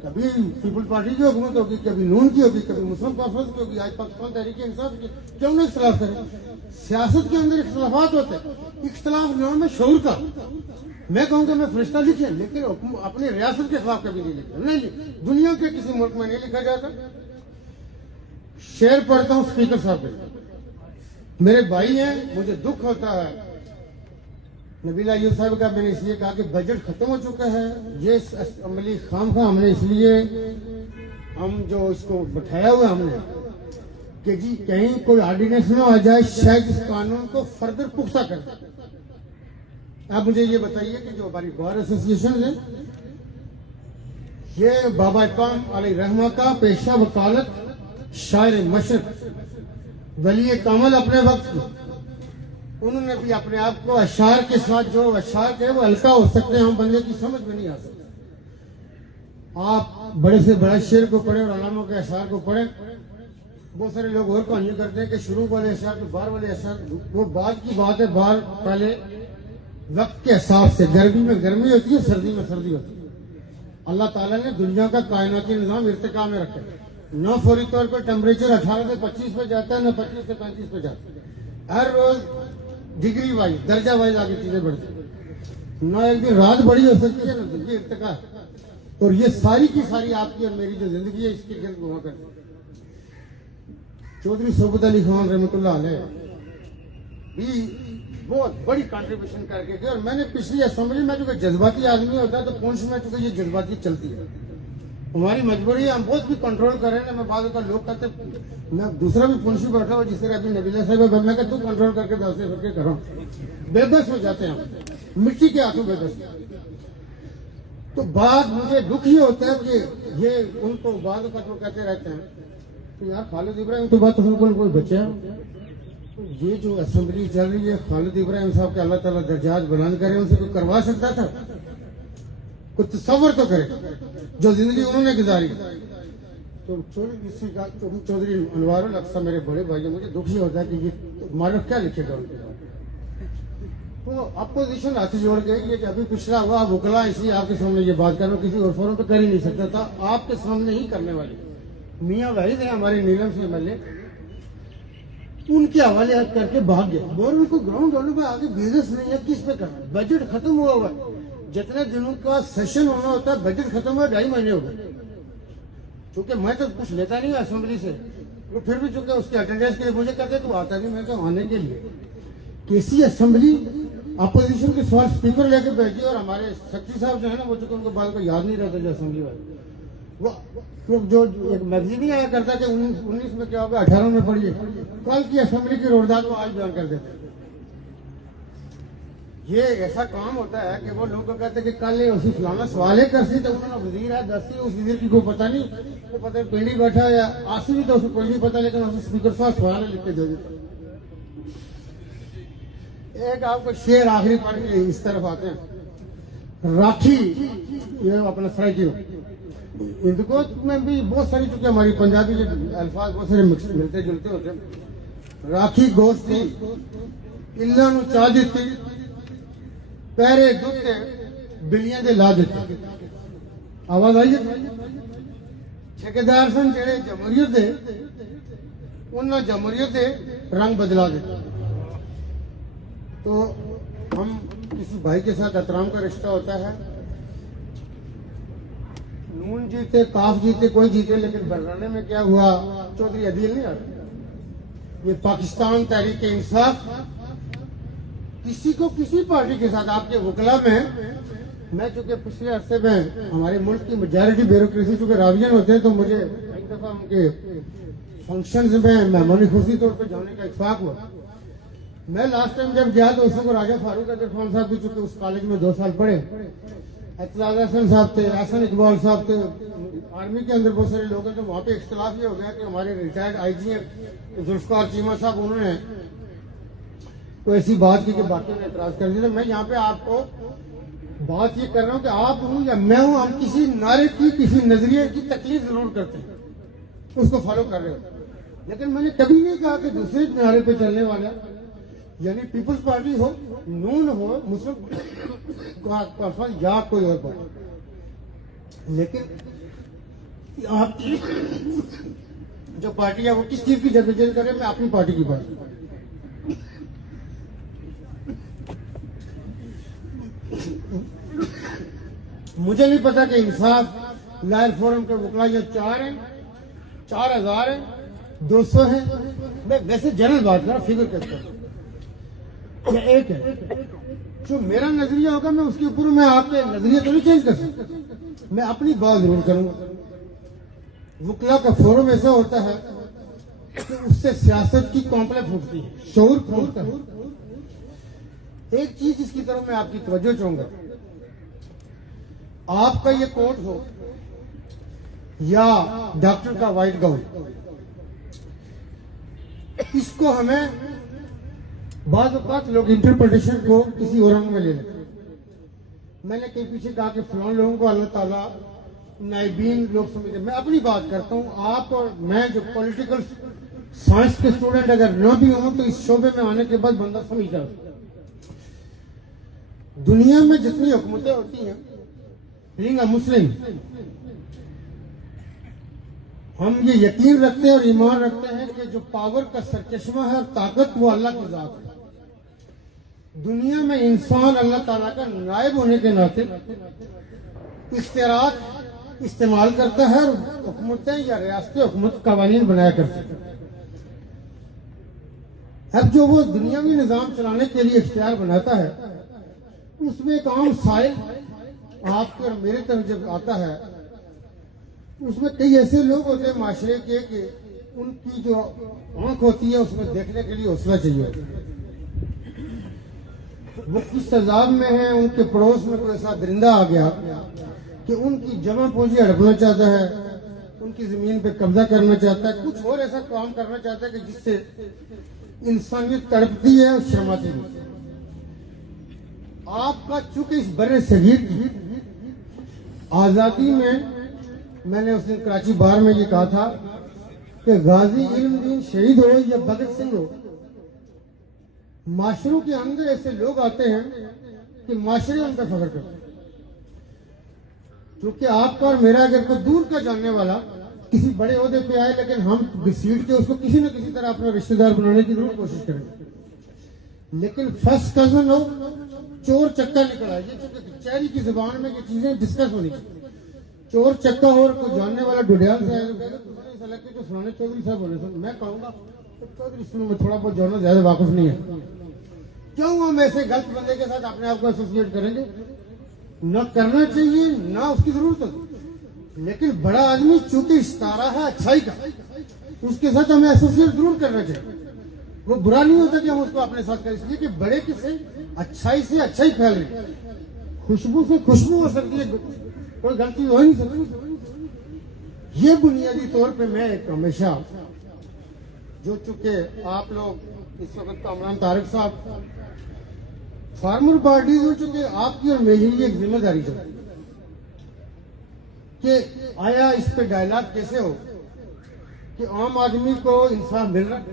कभी पीपल पार्टी की हुकूमत होगी, कभी नून की होगी, कभी मुस्लिम कॉन्फ्रेंस की होगी, आज पाकिस्तान तहरीक इंसाफ की, क्यों नहीं इख्तलाफ करें। सियासत के अंदर इख्तलाफात होते हैं, इख्तलाफ नाम है शऊर का। मैं कहूँगा मैं फरिश्ता लिखे, लेकिन अपनी रियासत के खिलाफ कभी नहीं लिखा, नहीं दुनिया के किसी मुल्क में नहीं लिखा जाता। शेर पढ़ता हूँ स्पीकर साहब के, मेरे भाई हैं, मुझे दुख होता है। नबीला अयूब साहब का मैंने इसलिए कहा कि बजट खत्म हो चुका है, ये अमली खाम खा हमने इसलिए हम जो इसको बैठाया हुआ हमने कि जी कहीं कोई ऑर्डिनेंस ना आ जाए शायद इस कानून को फर्दर पुख्ता कर दे। आप मुझे ये बताइए कि जो हमारी बार एसोसिएशन है, ये बाबा इकबाल अलैहिर्रहमा का पेशा वकालत, शायर मशरक, वली कामल अपने वक्त में, उन्होंने भी अपने आप को अशार के साथ, जो अशार के वो हल्का हो सकते हैं, हम बंदे की समझ में नहीं आ सकते। आप बड़े से बड़ा शेर को पढ़े और अलामों के अशार को पढ़े। बहुत सारे लोग और कहानी करते हैं कि शुरू वाले अशार तो बाहर वाले अशार, वो बाद की बात है। बाहर पहले वक्त के हिसाब से, गर्मी में गर्मी होती है, सर्दी में सर्दी होती है। अल्लाह ताला ने दुनिया का कायनाती निजाम इर्तिका में रखा है। न फौरी तौर पर टेम्परेचर 18 से 25 पे जाता है, न 25 से 35 पे जाता है। हर रोज डिग्री वाइज, दर्जा वाइज आगे चीजें बढ़ती है। न एक दिन रात बड़ी हो सकती है, न दिन की इर्तिका है। और ये सारी की सारी आपकी और मेरी जो जिंदगी है, इसके गिर्द घुमा करती है। चौधरी सोबत अली खान रहमतुल्लाह अलैह भी बहुत बड़ी कंट्रीब्यूशन करके गए। और मैंने पिछली असेंबली में, चूंकि जज्बाती आदमी होता है तो पुंछ में चूंकि ये जज्बाती चलती है, हमारी मजबूरी है, हम बहुत भी कंट्रोल कर रहे हैं। मैं बाद का लोग कहते, मैं दूसरा भी पुंछी बैठा हुआ जिस तरह अभी नबीला साहब है, मैं तू कंट्रोल करके दस करके करो, बेबस हो जाते हैं, मिट्टी के हाथों बेबस। तो बात मुझे दुख ही होता है कि ये उनको बाद का तो कहते रहते हैं तो यार खालिद इब्राहिम तो बात बिल्कुल कोई बच्चा है। ये जो असेंबली चल रही है, खालिद इब्राहिम साहब के अल्लाह ताला दर्जात बुलंद करे, उनसे कोई करवा सकता था? कुछ तसव्वुर तो करे जो जिंदगी उन्होंने गुजारी। तो चौधरी अनवारुल अक्सा मेरे बड़े भाई, मुझे दुख ही होता है कि ये मालूम क्या लिखेगा उनके बाद। तो अपोजिशन हाथ जोड़ के ये अभी पिछड़ा हुआ वकला, इसलिए आपके सामने ये बात कर रहा हूँ, किसी और फोरम पे कर ही नहीं सकता था, आपके सामने ही करने वाले मियाँ वाहिद है हमारे नीलम से एमएलए, उनके हवाले करके भाग गए। गवर्नमेंट को ग्राउंड लेवल पे आगे बिजनेस नहीं है, किस पे करना? बजट खत्म हुआ हुआ, जितने दिनों का सेशन होना होता है बजट खत्म हुआ 2.5 महीने हो गए। चूंकि मैं तो कुछ लेता नहीं असेंबली से, वो फिर भी चूंकि उसके अटेंडेंस के लिए मुझे कहते तू आता नहीं, मैं तो आने के लिए। कैसी असेंबली, अपोजिशन के सवाल स्पीकर लेके बैठी, और हमारे सेक्रेटरी साहब जो है ना, वो चूंकि उनको बाल को याद नहीं रहता, जो असेंबली वाले वो जो एक मैगजीन ही आया करता कि 19 में क्या होगा, 18 में पढ़िए, कल की असेंबली की रोजगार को आज बयान कर देते। ये ऐसा काम होता है कि वो लोग कहते हैं कि कल उसी फलाना सवाल है करसी, तो उन्होंने वजीर है 10 उस वजीर की को पता नहीं, वो पता है पेड़ी बैठा है या आसी भी तो उसको कोई नहीं पता, लेकिन उसे स्पीकर साहब सवाल लिख के दे देते। एक आपको शेर आखिरी पढ़ के इस तरफ आते हैं, राखी, ये अपना सराइकी इनको में भी बहुत सारी, चूंकि हमारी पंजाबी अल्फाज बहुत सारे मिलते जुलते होते हैं। राखी गोश्ती इल्ला नु चाह दिती, पैरे दुते बिलियां दे ला दिते। आवाज आई है? ठेकेदार सन जेड़े जमहूरियत दे, उन्होंने जमहूरियत दे रंग बदला दिते। तो हम किसी भाई के साथ एहतराम का रिश्ता होता है, नून जीते काफ जीते कोई जीते, लेकिन बरनाने में क्या हुआ, चौधरी अदील नहीं आता। ये पाकिस्तान तहरीक इंसाफ किसी को किसी पार्टी के साथ, आपके वकला में, मैं चूंकि पिछले अरसे में हमारे मुल्क की मेजॉरिटी ब्यूरोक्रेसी चूंकि रावियन होते हैं, तो मुझे एक दफा उनके फंक्शन में मेहमानी खुशी तौर पर जाने का इत्फाक हुआ। मैं लास्ट टाइम जब गया तो उस वक्त राजा फारूक अब्दुल खान साहब भी चूंकि उस कॉलेज में 2 साल पढ़े, एतलाज हसन साहब थे, हसन इकबाल साहब थे, आर्मी के अंदर बहुत सारे लोग हैं। तो वहाँ पे इख्तलाफ ये हो गया कि हमारे रिटायर्ड आईजी हैं जुल्फकार चीमा साहब, उन्होंने कोई ऐसी बात की कि बाकियों ने एतराज कर दिया। मैं यहाँ पे आपको बात ये कर रहा हूँ कि आप हूँ या मैं हूँ, हम किसी नारे की, किसी नजरिए की तकलीफ जरूर करते हैं, उसको फॉलो कर रहे हो। लेकिन मैंने कभी नहीं कहा कि दूसरे नारे पे चलने वाला, यानी पीपल्स पार्टी हो, नून हो, मुस्लिम या कोई और पार्टी, लेकिन आपकी जो पार्टी है वो किस चीज की जद्दोजहद करे, मैं अपनी पार्टी की बात। मुझे नहीं पता कि इंसाफ लायल फोरम के वकला जो 4 हैं, 4000 है, 200 है, मैं वैसे जनरल बात कर रहा, फिगर करता हूं, या एक है। जो मेरा नजरिया होगा मैं उसके ऊपर, मैं आपके नजरिए तो नहीं चेंज कर सकता, मैं अपनी बात जरूर करूंगा। वकला का फोरम ऐसा होता है तो उससे सियासत की कॉम्प्लेक्स फूटती है, शऊर फूटता है। एक चीज इसकी तरफ मैं आपकी तवज्जो चाहूंगा, आपका ये कोट हो या डॉक्टर का व्हाइट गाउन, इसको हमें बाद औक़ात लोग इंटरप्रिटेशन को किसी और रंग में ले लेते। मैंने कहीं पीछे कहा कि फलां लोगों को अल्लाह ताला नाइबीन लोग समझते, मैं अपनी बात करता हूं। आप और मैं जो पॉलिटिकल साइंस के स्टूडेंट अगर न भी हों तो इस शोबे में आने के बाद बंदा समझ जाता। दुनिया में जितनी हुकूमतें होती हैं, बीइंग अ मुस्लिम, हम ये यकीन रखते हैं और ईमान रखते हैं कि जो पावर का सरचश्मा है और ताकत वो अल्लाह की जात है। दुनिया में इंसान अल्लाह ताला का नायब होने के नाते इख्तियारात इस्तेमाल करता है और हुकूमतें या रियासतें हुकूमत कवानीन बनाया करती है। अब जो वो दुनियावी निजाम चलाने के लिए इख्तियार बनाता है, उसमें एक आम साइल आपके और मेरे तरफ जब आता है, उसमें कई ऐसे लोग होते हैं माशरे के कि उनकी जो आंख होती है उसमें देखने के लिए हौसला चाहिए। वो किस तजाब में है, उनके पड़ोस में कोई ऐसा दरिंदा आ गया कि उनकी जमा पूंजी हड़पना चाहता है, उनकी जमीन पे कब्जा करना चाहता है, कुछ और ऐसा काम करना चाहता है कि जिससे इंसानियत तड़पती है और शर्माती है। आपका चूंकि इस बड़े सगीर की आजादी में, मैंने उस दिन कराची बार में ये कहा था कि गाजी इल्मुद्दीन शहीद हो या भगत सिंह हो, माशरों के अंदर ऐसे लोग आते हैं कि माशरे उन पर फख्र करते हैं। क्योंकि आपका और मेरा अगर कोई दूर का जानने वाला किसी बड़े ओहदे पे आए, लेकिन हम घसीट के उसको किसी न किसी तरह अपना रिश्तेदार बनाने की जरूर कोशिश करेंगे। लेकिन फर्स्ट कजन हो, चोर चक्का निकला, ये चूंकि कचहरी की जुबान में ये चीजें डिस्कस होनी चाहिए। चोर चक्का और कोई जानने वाला डुडियाल से जो फलाने चौधरी साहब बोले, मैं कहूंगा तो चौधरी सुनो, मैं थोड़ा बहुत जानना ज्यादा वाकिफ नहीं है, क्यों हम ऐसे गलत बंदे के साथ अपने आप को एसोसिएट करेंगे? न करना चाहिए, ना उसकी जरूरत है। लेकिन बड़ा आदमी चूंकि इस्तारा है अच्छाई का, उसके साथ हमें एसोसिएट जरूर करना चाहिए। वो बुरा नहीं होता कि हम उसको अपने साथ करें, इसलिए कि बड़े किसे अच्छाई से अच्छाई फैल रही है, खुशबू से खुशबू हो सकती है, कोई गलती हो ही नहीं सकती। ये बुनियादी तौर पे मैं हमेशा, जो चूंकि आप लोग इस वक्त कामरान तारिक साहब फार्मर पार्टी हो चुके, आपकी और मेरी एक जिम्मेदारी है कि आया इस पे डायलॉग कैसे हो कि आम आदमी को इंसाफ मिल रहा है।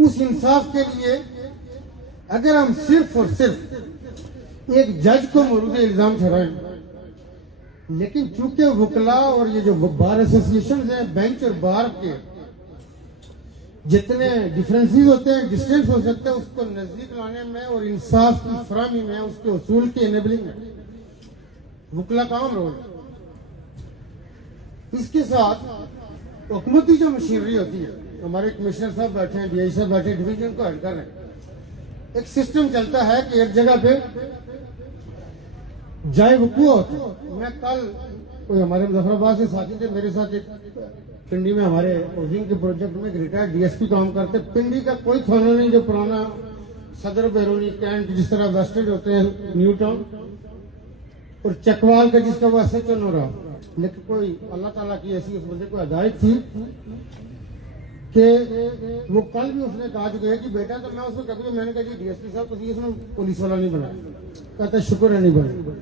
उस इंसाफ के लिए अगर हम सिर्फ और सिर्फ एक जज को मौजूद इल्जाम ठहराएं, लेकिन चूंकि वकला और ये जो बार एसोसिएशन हैं, बेंच और बार के जितने डिफरेंसेस होते हैं, डिस्टेंस हो सकता है, उसको नजदीक लाने में और इंसाफ की फराहमी में, उसके उसूल की एनेबलिंग में वकला का अहम रोल। इसके साथ हुकूमती जो मशीनरी होती है, हमारे कमिश्नर साहब बैठे हैं, डीआई साहब बैठे, डिवीजन को हेड कर रहे हैं, एक सिस्टम चलता है कि एक जगह पे जाए वकूआ होता है। मैं कल कोई हमारे मुजफ्फराबाद से साथी थे, मेरे साथ एक पिंडी में हमारे हाउसिंग के प्रोजेक्ट में एक रिटायर्ड डीएसपी काम करते। पिंडी का कोई थाना नहीं जो पुराना सदर बैरोनी कैंट जिस तरह वेस्टेड होते हैं न्यू टाउन, और चकवाल का जिसका वो SHO न रहा, लेकिन कोई अल्लाह ताला की ऐसी उस बंदे को हिदायत थी कि वो कल भी उसने कहा चुके हैं कि बेटा, तो मैं उसको कभी, मैंने कहा जी डीएसपी साहब तो इसमें पुलिस वाला नहीं बना, कहता शुक्र है नहीं बना।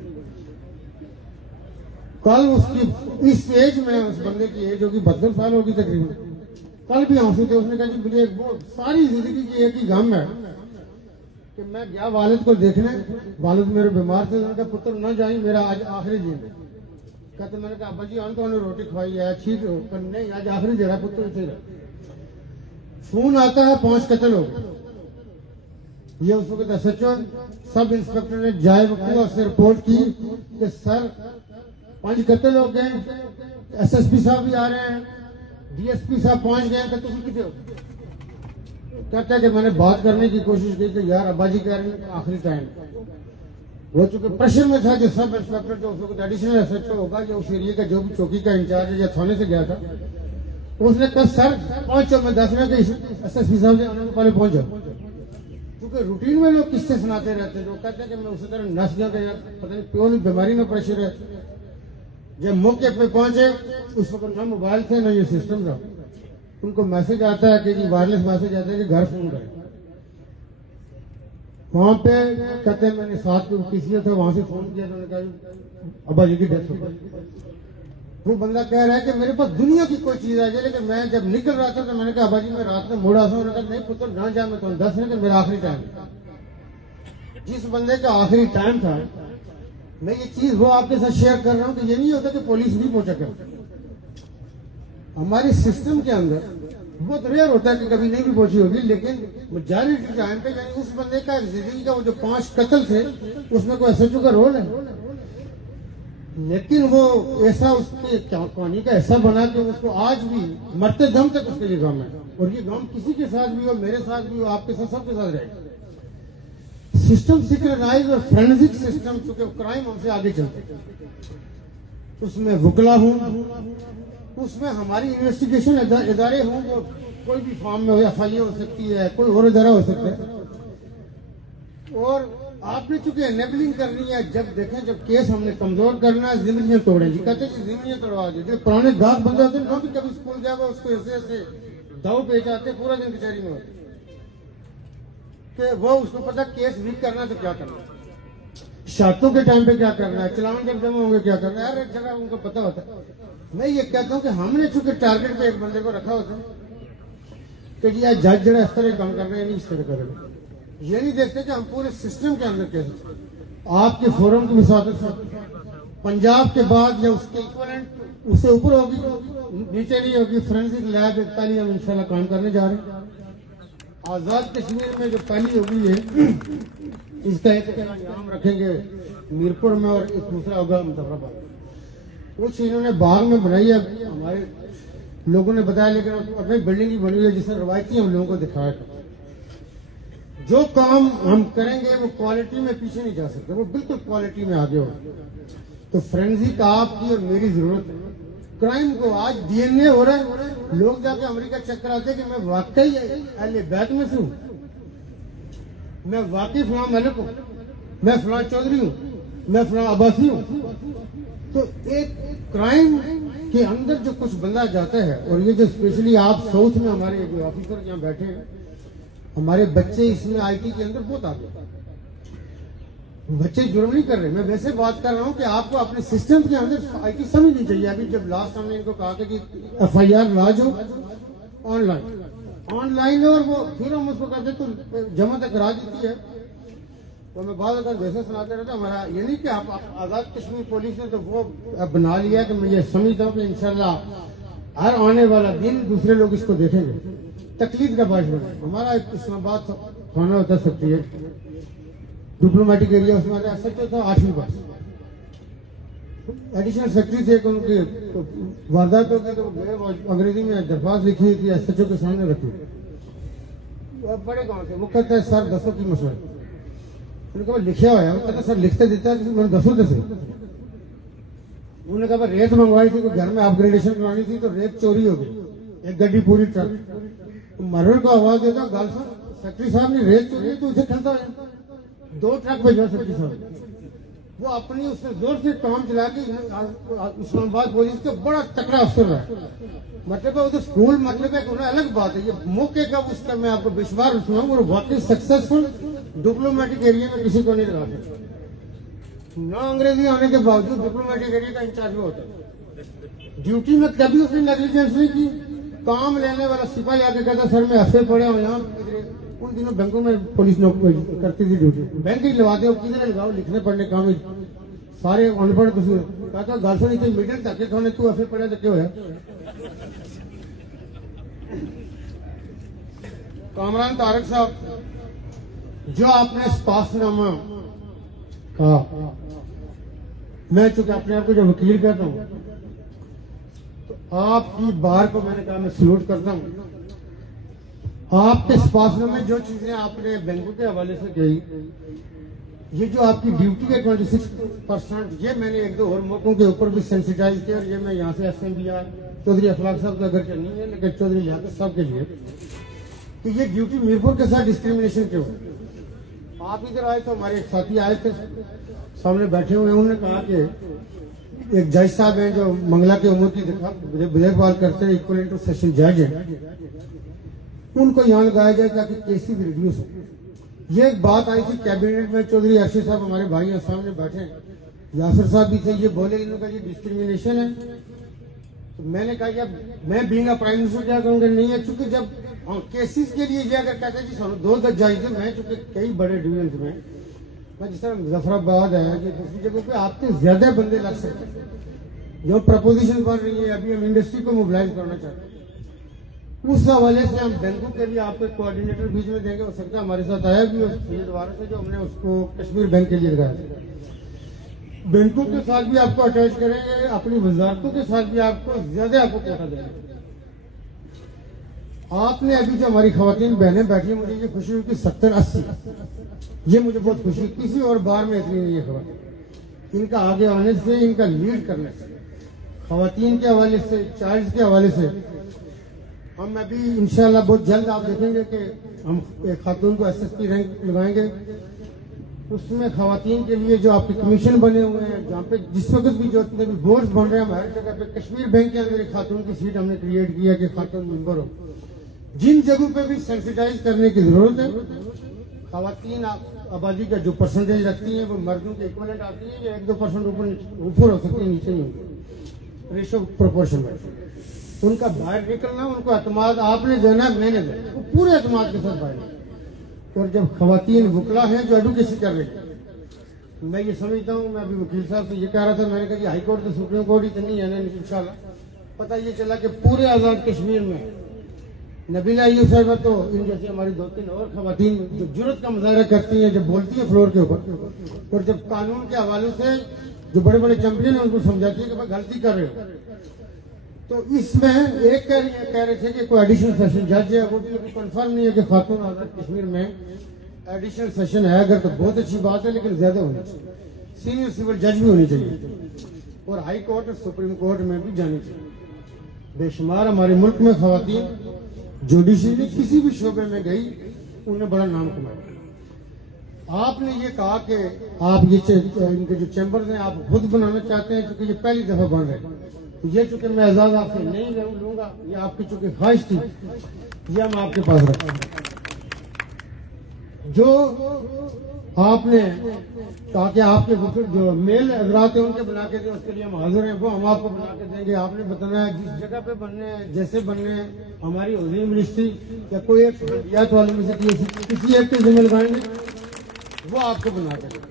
कल उसकी इस एज में, उस बंदे की एज होगी 72 साल होगी तकरीबन, कल भी आंसू थे। उसने कहा जी मुझे वो सारी जिंदगी की एक ही गम है कि मैं गया वालिद को देखने, वालिद मेरे बीमार थे, उन्होंने कहा पुत्र न जाए, मेरा आज आखिरी दिन है। कहते, मैंने कहा अब्बा जी तो उन्होंने रोटी खवाई है, ठीक हो, नहीं आज आखिरी दिन है पुत्र से। फोन आता है 5 कत्ल हो गए। ये उस वक्त SHO सब इंस्पेक्टर ने जाए वकूआ से रिपोर्ट की कि सर 5 कत्ल हो गए, SSP साहब भी आ रहे हैं, DSP साहब पहुंच गए, तो तुम कितने हो? कहता है कि मैंने बात करने की कोशिश की कि यार अब्बा जी कह रहे हैं आखिरी टाइम वो, चूंकि प्रेशर में था कि सब इंस्पेक्टर जो उस वक्त एडिशनल SHO होगा या उस एरिया का जो भी चौकी का इंचार्ज या थाने से गया था, उसने कहा सर पहुंचो, मैं 10 मिनट SSP साहब से पहले पहुंच जाओ, क्योंकि रूटीन में लोग किस्से सुनाते रहते हैं, जो कहते हैं कि मैं उसी तरह नस गया, पता नहीं क्यों बीमारी में प्रेशर है। जब मौके पे पहुंचे उस वक्त ना मोबाइल थे ना ये सिस्टम था, उनको मैसेज आता है कि वायरलेस मैसेज आता है कि घर फोन करें। वहां पे कहते हैं मैंने साथ में किसी था, वहां से फोन किया तो उन्होंने कहा अब्बा जी की डेथ हो गई। वो बंदा कह रहा है कि मेरे पास दुनिया की कोई चीज आ जाए, लेकिन मैं जब निकल रहा था तो मैंने कहा अब्बा जी मैं रात में मुड़ा था। उन्होंने कहा नहीं पुत्र ना जा, मैं तुम्हें 10 मिनट मेरा आखिरी टाइम। जिस बंदे का आखिरी टाइम था, मैं ये चीज वो आपके साथ शेयर कर रहा हूँ कि ये नहीं होता कि पुलिस भी पहुंचा कर। हमारे सिस्टम के अंदर बहुत रेयर होता है कि कभी नहीं भी पहुंची होगी, लेकिन मेजॉरिटी टाइम पे यानी उस बंदे का जिंदगी का वो जो 5 कत्ल थे उसमें कोई SHO का रोल है, लेकिन वो ऐसा उसके कहानी का ऐसा बना कि उसको आज भी मरते दम तक उसके लिए गम है। और ये गम किसी के साथ भी हो, मेरे साथ भी हो, आपके साथ, सबके साथ रहेगा। सिस्टम सिक्योराइज और फोरेंसिक सिस्टम चूंकि क्राइम हमसे आगे चलते, उसमें वकला हूं, उसमें हमारी इन्वेस्टिगेशन इदारे हों, वो कोई भी फॉर्म में FIA हो सकती है, कोई और इदारा हो सकता है। और आपने चूंकि एनेबलिंग करनी है, जब देखें जब केस हमने कमजोर करना है, जिंदगियां तोड़े जी, कहते हैं जिंदगियां तोड़वा दी। पुराने गाहक बंदे होते हैं ना, भी कभी स्कूल गया हुआ उसको ऐसे ऐसे दाव पे जाते, पूरा दिन कचहरी में होते कि वो उसको पता केस वीक करना तो क्या करना, शातों के टाइम पे क्या करना है, चलान जब जमा होंगे क्या करना है, हर एक जगह उनको पता होता है। मैं ये कहता हूँ कि हमने चूंकि टारगेट पे एक बंदे को रखा होता है कि जी आज जज जरा इस तरह काम कर रहे हैं, नहीं इस तरह करेगा, ये नहीं देखते कि हम पूरे सिस्टम के अंदर कैसे। आपके फोरम की मिसाल पंजाब के बाद या उसके इक्वलेंट उससे ऊपर होगी, नीचे नहीं होगी, फोरेंसिक लैब एक पहली हम इंशाल्लाह काम करने जा रहे हैं। आजाद कश्मीर में जो पहली होगी है, इसका एक नाम रखेंगे मीरपुर में और एक दूसरा होगा मुजफ्फराबाद। कुछ इन्होंने बाग में बनाई है, हमारे लोगों ने बताया, लेकिन अपनी बिल्डिंग ही बनी है जिससे रवायती हम लोगों को दिखाया। जो काम हम करेंगे वो क्वालिटी में पीछे नहीं जा सकते, वो बिल्कुल क्वालिटी में आगे हो। तो फोरेंसिक आपकी और मेरी जरूरत है। क्राइम को आज DNA हो रहा है, लोग जाके अमेरिका चेक कराते हैं कि मैं वाकई अहले बैत में से हूं, मैं वाकई फलां मलिक हूं, मैं फलां चौधरी हूं, मैं फलां अब्बासी हूं। तो एक क्राइम के अंदर जो कुछ बंदा जाता है, और ये जो स्पेशली आप साउथ में हमारे जो ऑफिसर यहाँ बैठे हैं, हमारे बच्चे इसमें IT के अंदर बहुत आगे, बच्चे जुर्म नहीं कर रहे। मैं वैसे बात कर रहा हूँ कि आपको अपने सिस्टम के अंदर IT समझनी चाहिए। अभी जब लास्ट हमने इनको कहा था कि FIR राज हो ऑनलाइन है, और वो फिर हम उसको कहते तो जमा तक करा देती है, तो मैं बाद अगर वैसे सुनाते रहता हमारा ये नहीं कि आप आजाद कश्मीर पुलिस ने तो वो बना लिया कि मैं ये समझता हूँ कि इंशाल्लाह हर आने वाला दिन दूसरे लोग इसको देखेंगे, तकलीफ का बात बने। हमारा इस्लामाबाद थाना होता सकती है, डिप्लोमेटिक एरिया, उसमें SHO था 8वीं पास, एडिशनल सेक्रेटरी थे, उनके तो वारदात हो गई तो अंग्रेजी में दरख्वास्त लिखी थी, SHO के सामने रखी। बड़े गांव से वो कहते हैं सर 10 की मसला, उन्होंने कहा लिखा हुआ है, कहता सर लिखते देता है, मैंने 10 दे। उन्होंने कहा रेत मंगवाई थी, घर में अपग्रेडेशन करवानी थी, तो रेत चोरी हो गई, एक गड्डी पूरी ट्रक। मरड़ को आवाज देता गल सर सेक्रेटरी साहब ने रेत चोरी तो उसे खलता है, 2 ट्रक भेजा सेक्रेटरी साहब। वो अपनी उसने जोर से काम चला के इस्लामाबाद पुलिस का बड़ा तकड़ा अफसर रहा। मतलब है उधर स्कूल, मतलब है उन्हें अलग बात है, ये मौके का उसका मैं आपको विश्वास सुनाऊं, और वाकई सक्सेसफुल डिप्लोमेटिक एरिया में किसी को नहीं लगा सकते। ना अंग्रेजी आने के बावजूद डिप्लोमेटिक एरिया का इंचार्ज भी होता है। ड्यूटी में कभी उसने नेग्लिजेंस नहीं की। काम लेने वाला सिपाही आके कहता सर मैं ऐसे पड़े हूँ यहाँ, उन दिनों बैंकों में पुलिस नौकरी करती थी ड्यूटी, बैंक ही लगाते हो, किधर लगाओ, लिखने पढ़ने काम सारे अनपढ़ कुछ कहता गल सुनी थी मीटर तक खाने तू ऐसे पढ़े तो क्यों है। कामरान तारक साहब, जो आपने स्पासनामा कहा, मैं चूंकि अपने आप को जो वकील कहता हूं, तो आपकी बार को मैंने कहा मैं सलूट करता हूं। आपके स्पासनामे में जो चीजें आपने बैंकों के हवाले से कही, ये जो आपकी ड्यूटी है 26%, ये मैंने एक दो और मौकों के ऊपर भी सेंसिटाइज किया, और ये मैं यहाँ से एसएमबीआर चौधरी अखलाक साहब का घर के नहीं है, लेकिन चौधरी लियाकत साहब के लिए कि ये ड्यूटी मीरपुर के साथ डिस्क्रिमिनेशन क्यों। आप इधर आए तो हमारे एक साथी आए थे, सामने बैठे हुए, उन्होंने कहा कि एक जज साहब हैं जो मंगला के उम्र की देखभाल करते हैं, इक्वलेंट ऑफ सेशन जज है, उनको यहाँ लगाया जाए ताकि केसेस रिड्यूस हो। ये एक बात आई थी कैबिनेट में, चौधरी अर्शी साहब हमारे भाई हैं सामने बैठे, यासिर साहब भी थे, ये बोले इन्होंने कहा ये डिस्क्रिमिनेशन है। तो मैंने कहा कि मैं बीइंग अ प्राइम मिनिस्टर क्या कहूँगा, नहीं है, चूंकि जब केसेस के लिए ये अगर कहते हैं जी 2 जज थे, मैं चूंकि कई बड़े डिवीजन में, मैं जिस तरह मुजफ्फराबाद है या दूसरी जगहों पे आपके ज्यादा बंदे लग सकते हैं, जो प्रपोजिशन बन रही है, अभी हम इंडस्ट्री को मोबिलाइज करना चाहते हैं, उस हवाले से हम बैंकों के लिए आपको कोऑर्डिनेटर बीच में देंगे, हो सकता है हमारे साथ आया भी उस दोबारा से, जो हमने उसको कश्मीर बैंक के लिए लगाया। बैंकों के साथ भी आपको अटैच करेंगे, अपनी वजारतों के साथ भी आपको ज्यादा आपको कोटा देंगे। आपने अभी जो हमारी खवातीन बहनें बैठी, मुझे ये खुशी हुई कि 70-80, ये मुझे बहुत खुशी, किसी और बार में इतनी नहीं है खवातीन। इनका आगे आने से, इनका लीड करने से, खवातीन के हवाले से, चाइल्ड के हवाले से, हम अभी इंशाल्लाह बहुत जल्द आप देखेंगे कि हम एक खातून को एसएसपी रैंक लगाएंगे। उसमें खवातीन के लिए जो आपके कमीशन बने हुए हैं, जहाँ पे जिस वक्त भी जो भी बोर्ड बन रहे हैं, हर जगह पे कश्मीर बैंक के अंदर एक खातून की सीट हमने क्रिएट किया कि खातून मेंबर हो। जिन जगहों पे भी सेंसिटाइज करने की जरूरत है, खवातीन आबादी का जो परसेंटेज रखती है वो मर्दों के इक्वलेंट आती है, या 1-2% ऊपर हो सकती है, नीचे नहीं होती, रेशो प्रोपोर्शन में। उनका बाहर निकलना, उनको एतमाद आपने देना, मैंने देना, वो पूरे एतमाद के साथ बाहर। और जब खवातीन वकला हैं जो एडवोकेसी कर रही है, मैं ये समझता हूँ, मैं अभी वकील साहब से ये कह रहा था, मैंने कहा कि हाई कोर्ट तो सुप्रीम कोर्ट ही तो नहीं है ना, इंशाल्लाह पता ये चला कि पूरे आजाद कश्मीर में नबीला यूसुफ साहब तो इन जैसे हमारी 2-3 और खवातीन जो जुर्रत का मुजाहरा करती हैं, जब बोलती है फ्लोर के ऊपर, और जब कानून के हवाले से जो बड़े बड़े चैंपियन है उनको समझाती है कि भाई गलती कर रहे हो। तो इसमें एक कह रहे थे कि कोई एडिशनल सेशन जज है, वो भी अभी कंफर्म नहीं है कि खातून आजाद कश्मीर में एडिशनल सेशन है, अगर तो बहुत अच्छी बात है, लेकिन ज्यादा होनी चाहिए, सीनियर सिविल जज भी होनी चाहिए, और हाई कोर्ट और सुप्रीम कोर्ट में भी जानी चाहिए। बेशुमार हमारे मुल्क में खवातीन जुडिशरी किसी भी शोबे में गई, उन्हें बड़ा नाम कमाया। आपने ये कहा कि आप ये इनके जो चैम्बर्स हैं आप खुद बनाना चाहते हैं, क्योंकि ये पहली दफा बन रहे हैं, तो ये चूंकि मैं एजाज आपसे नहीं लूंगा, ये आपकी चूंकि ख्वाहिश थी, ये हम आपके पास रखते हैं। जो आपने कहा कि आपके जो मेल हजरात हैं उनके बना के दे, उसके लिए हम हाजिर हैं, वो हम आपको बना के देंगे। आपने बताना है जिस जगह पे बनने हैं, जैसे बनने हैं, हमारी हौजी मिनिस्ट्री या कोई एक फंडियात वाले में से किसी एक के जिम्मे लगाएंगे, वो आपको बना के देंगे।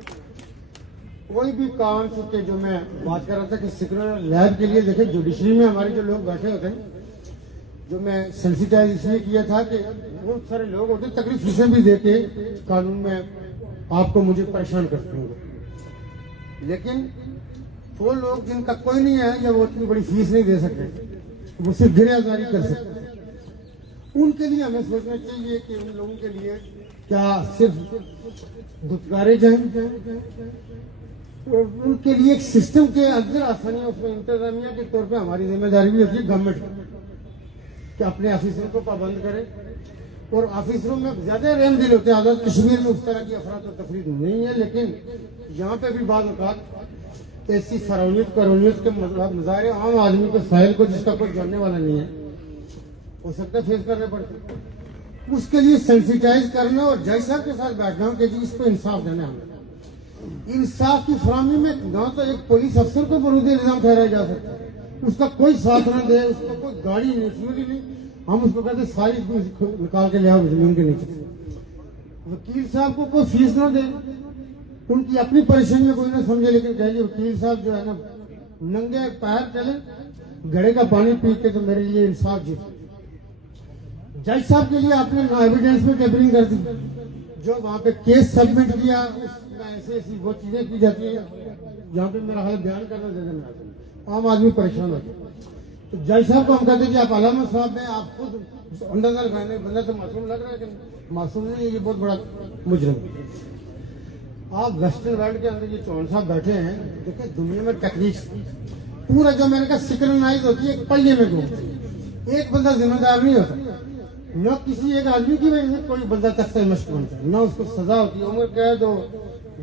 कोई भी काम, चूंकि जो मैं बात कर रहा था कि सिक्योर लैब के लिए, देखे जुडिशरी में हमारे जो लोग बैठे होते हैं, जो मैं सेंसिटाइज इसलिए किया था कि बहुत सारे लोग होते तकलीफ फीसें भी देके कानून में आपको मुझे परेशान करते होंगे, लेकिन वो लोग जिनका कोई नहीं है या वो इतनी बड़ी फीस नहीं दे सकते, वो सिर्फ गिरफ्तारी कर सकते हैं, उनके लिए हमें सोचना चाहिए कि उन लोगों के लिए क्या सिर्फ दुत्कारे जाएं, तो उनके लिए एक सिस्टम के अंदर आसानी है, उसमें इंतजामिया के तौर पे हमारी जिम्मेदारी भी होती है गवर्नमेंट कि अपने ऑफिसरों को पाबंद करे, और ऑफिसरों में ज्यादा रहम दिल होते हैं। आजाद कश्मीर में उस तरह की अफराद तफरीद नहीं है, लेकिन यहाँ पे भी बाज़ औक़ात ऐसी फरौनियत करौनियत के मुजाहरे आम आदमी को, साहिल को, जिसका कोई जानने वाला नहीं है, हो सकता है फेस करने पड़ते। उसके लिए सेंसिटाइज करना और जज साहब के साथ बैठना कि जी इसको इंसाफ देना है। इंसाफ की फराहमी में न तो एक पुलिस अफसर को बरूद इल्जाम ठहराया जा सकता है, उसका कोई साथ न दे, उसको कोई गाड़ी नहीं, फ्यूरी नहीं, हम उसको कहते सारी निकाल के ले आओ जमीन के नीचे। वकील साहब को कोई फीस न दे, उनकी अपनी परेशानी कोई ना समझे, लेकिन कहिए वकील साहब जो है ना नंगे पैर चले, घड़े का पानी पी के, तो मेरे लिए इंसाफ जीते। जज साहब के लिए आपने ना एविडेंस में टेबरिंग कर दी, जो वहां पे केस सबमिट किया उसमें ऐसी वो चीजें की जाती है जहाँ पे मेरा हाल बयान करना ज्यादा आम आदमी परेशान होता है। तो जज साहब को हम कहते हैं कि आप अलामा साहब हैं, आप खुद अंदाजा लगाने, बंदा तो मासूम लग रहा है, लेकिन मासूम नहीं है, ये बहुत बड़ा मुजरिम है। आप वेस्टर्न वर्ल्ड के अंदर ये चौहान साहब बैठे हैं, देखिए दुनिया में टेक्निक्स पूरा जो मैंने कहा सिंक्रोनाइज होती है, एक पहिए में घूमती है। एक बंदा जिम्मेदार नहीं होता, न किसी एक आदमी की वजह से कोई बंदा तख्ते मश्क बनता है, न उसको सजा होती है, उम्र कैद हो,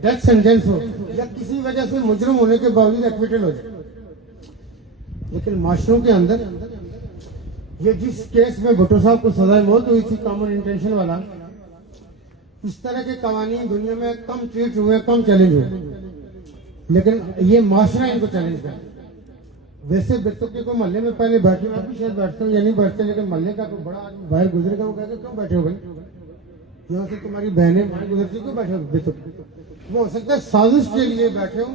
डेथ सेंटेंस हो, या किसी वजह से मुजरिम होने के बावजूद एक्विटेड हो जाए। लेकिन माशरों के अंदर ये जिस केस में भुट्टो साहब को सजा मौत हुई थी, कॉमन इंटेंशन वाला, इस तरह के कवानीन दुनिया में कम ट्रीट हुए, कम चैलेंज हुए, लेकिन ये माशरा इनको चैलेंज कर। वैसे बेतुके को मोहल्ले में पहले बैठे, मैं भी शायद बैठता हूँ या नहीं बैठते, लेकिन मोहल्ले का कोई बड़ा आदमी बाहर गुजरेगा, वो कहते क्यों बैठे हो भाई, यहाँ से तुम्हारी बहनें बाहर गुजरती, क्यों बैठे हो बेतुके। वो हो सकता है साजिश के लिए बैठे हो।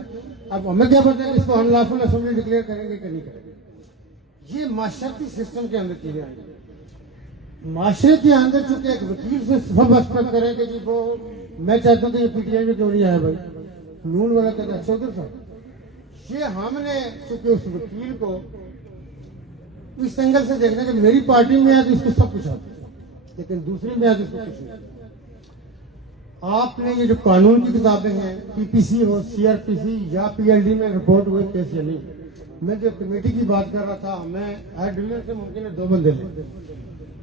अब हमें क्या पता है इसको अनलॉफुल असेंबली डिक्लेयर करेंगे कि नहीं करेंगे। ये माशरती सिस्टम के अंदर चीजें आएंगी। माशरे के अंदर चूंकि एक वकील से सब एक्सपेक्ट करेंगे कि वो, मैं चाहता हूँ कि ये पीटीआई में क्यों नहीं आया भाई, नून वाला कहता है चौधरी साहब, ये हमने चूंकि उस वकील को इस एंगल से देखना कि मेरी पार्टी में है तो इसको सब कुछ आता है, लेकिन दूसरी में है तो इसको कुछ नहीं। आपने ये जो कानून की किताबें हैं, पीपीसी हो, सीआरपीसी या पीएलडी में रिपोर्ट हुए केस या नहीं, मैं जो कमेटी की बात कर रहा था, मैं हर डिवीजन से मुमकिन है 2 बंदे लें।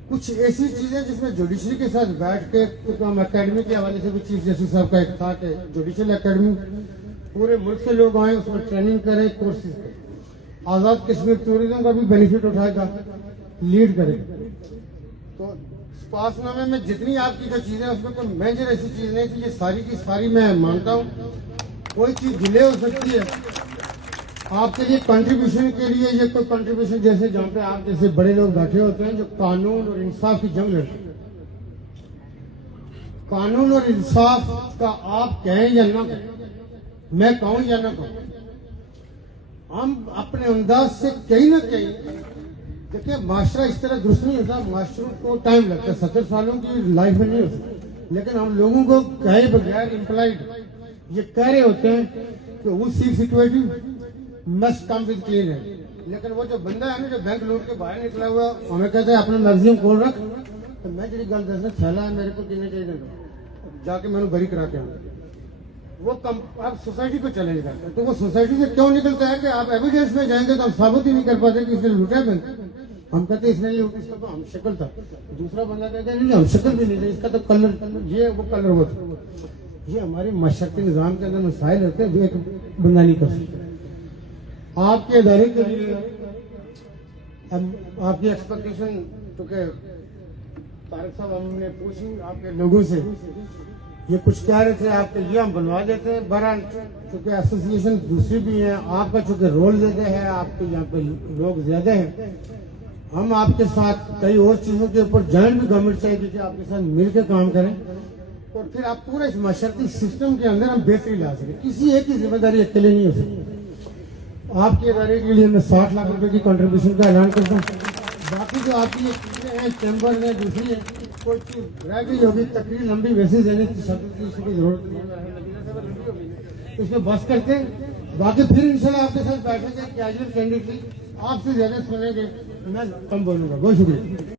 कुछ ऐसी चीजें जिसमें जुडिशरी के साथ बैठ के, क्योंकि हम अकेडमी के हवाले से भी चीफ जस्टिस साहब का एक था कि जुडिशियल अकेडमी पूरे मुल्क से लोग आए, उसमें ट्रेनिंग करें, कोर्सेज करें, आजाद कश्मीर टूरिज्म का भी बेनिफिट उठाएगा, लीड करेगा। तो पासनामे में जितनी आपकी जो चीजें, उसमें कोई मेजर ऐसी चीज नहीं थी, ये सारी की सारी मैं मानता हूँ। कोई चीज डिले हो सकती है आपके लिए कंट्रीब्यूशन के लिए, ये कोई कंट्रीब्यूशन जैसे जहाँ पे आप जैसे बड़े लोग बैठे होते हैं जो कानून और इंसाफ की जंग लड़ते हैं। कानून और इंसाफ का आप कहें या ना कहें, मैं कहूं या ना कहूं, हम अपने अंदाज से कहीं ना कहीं, देखिए माशरा इस तरह दुरुस्त नहीं होता, माशरों को टाइम लगता है, 70 सालों की लाइफ में नहीं होता, लेकिन हम लोगों को कहे बगैर इम्प्लाइड ये कह रहे होते हैं कि वो सिचुएटिव मस्ट कम विद क्लीन है। लेकिन वो जो बंदा है ना, जो बैंक लूट के बाहर निकला हुआ, हमें कहता है अपना मैगजीन खोल रख, तो मैं जी गल दसना थैला है मेरे को कितने चाहिए, जाके मैंने बरी करा के आऊँ। वो आप सोसाइटी को चैलेंज करते हैं, तो वो सोसाइटी से क्यों निकलता है कि आप एविडेंस में जाएंगे तो हम साबित ही नहीं कर पाते कि इसने लूटा बैंक। हम कहते इसने नहीं, इसका तो हम शक्ल था, दूसरा बंदा कहता है नहीं हम शक्ल भी नहीं था, इसका तो कलर ये वो कलर वो था। ये हमारे मशक्कती निजाम के अंदर मसाइल होते हैं, एक बंदा नहीं कर सकता। आपके इदारे के लिए आपकी एक्सपेक्टेशन, क्योंकि तारिक साहब हमने पूछी आपके लोगों से, ये कुछ कह रहे थे आपके लिए हम बनवा देते हैं। बहरहाल चूंकि एसोसिएशन दूसरी भी है, आपका चूंकि रोल ज्यादा है, आपके यहाँ पे लोग ज्यादा हैं, हम आपके साथ कई और चीजों के ऊपर जॉइंट भी गवर्नमेंट चाहिए कि आपके साथ मिलकर काम करें, और फिर आप पूरे इस माशरती सिस्टम के अंदर हम बेहतरी ला सकें। किसी एक की जिम्मेदारी अकेले नहीं हो सकती। आपके इदारे के लिए मैं 60 लाख रुपए की कंट्रीब्यूशन का ऐलान करता हूँ। बाकी जो आपकी ये चीजें हैं, चैम्बर में दूसरी है, कोई चीज रह गई होगी, तकरीर लंबी वैसे देने की जरूरत नहीं, इसमें बस करते हैं। बाकी फिर इंशाल्लाह आपके साथ बैठेंगे, कैजुअल कैंडिडेटली आपसे ज्यादा सुनेंगे, मैं कम बोलूंगा। बहुत शुक्रिया।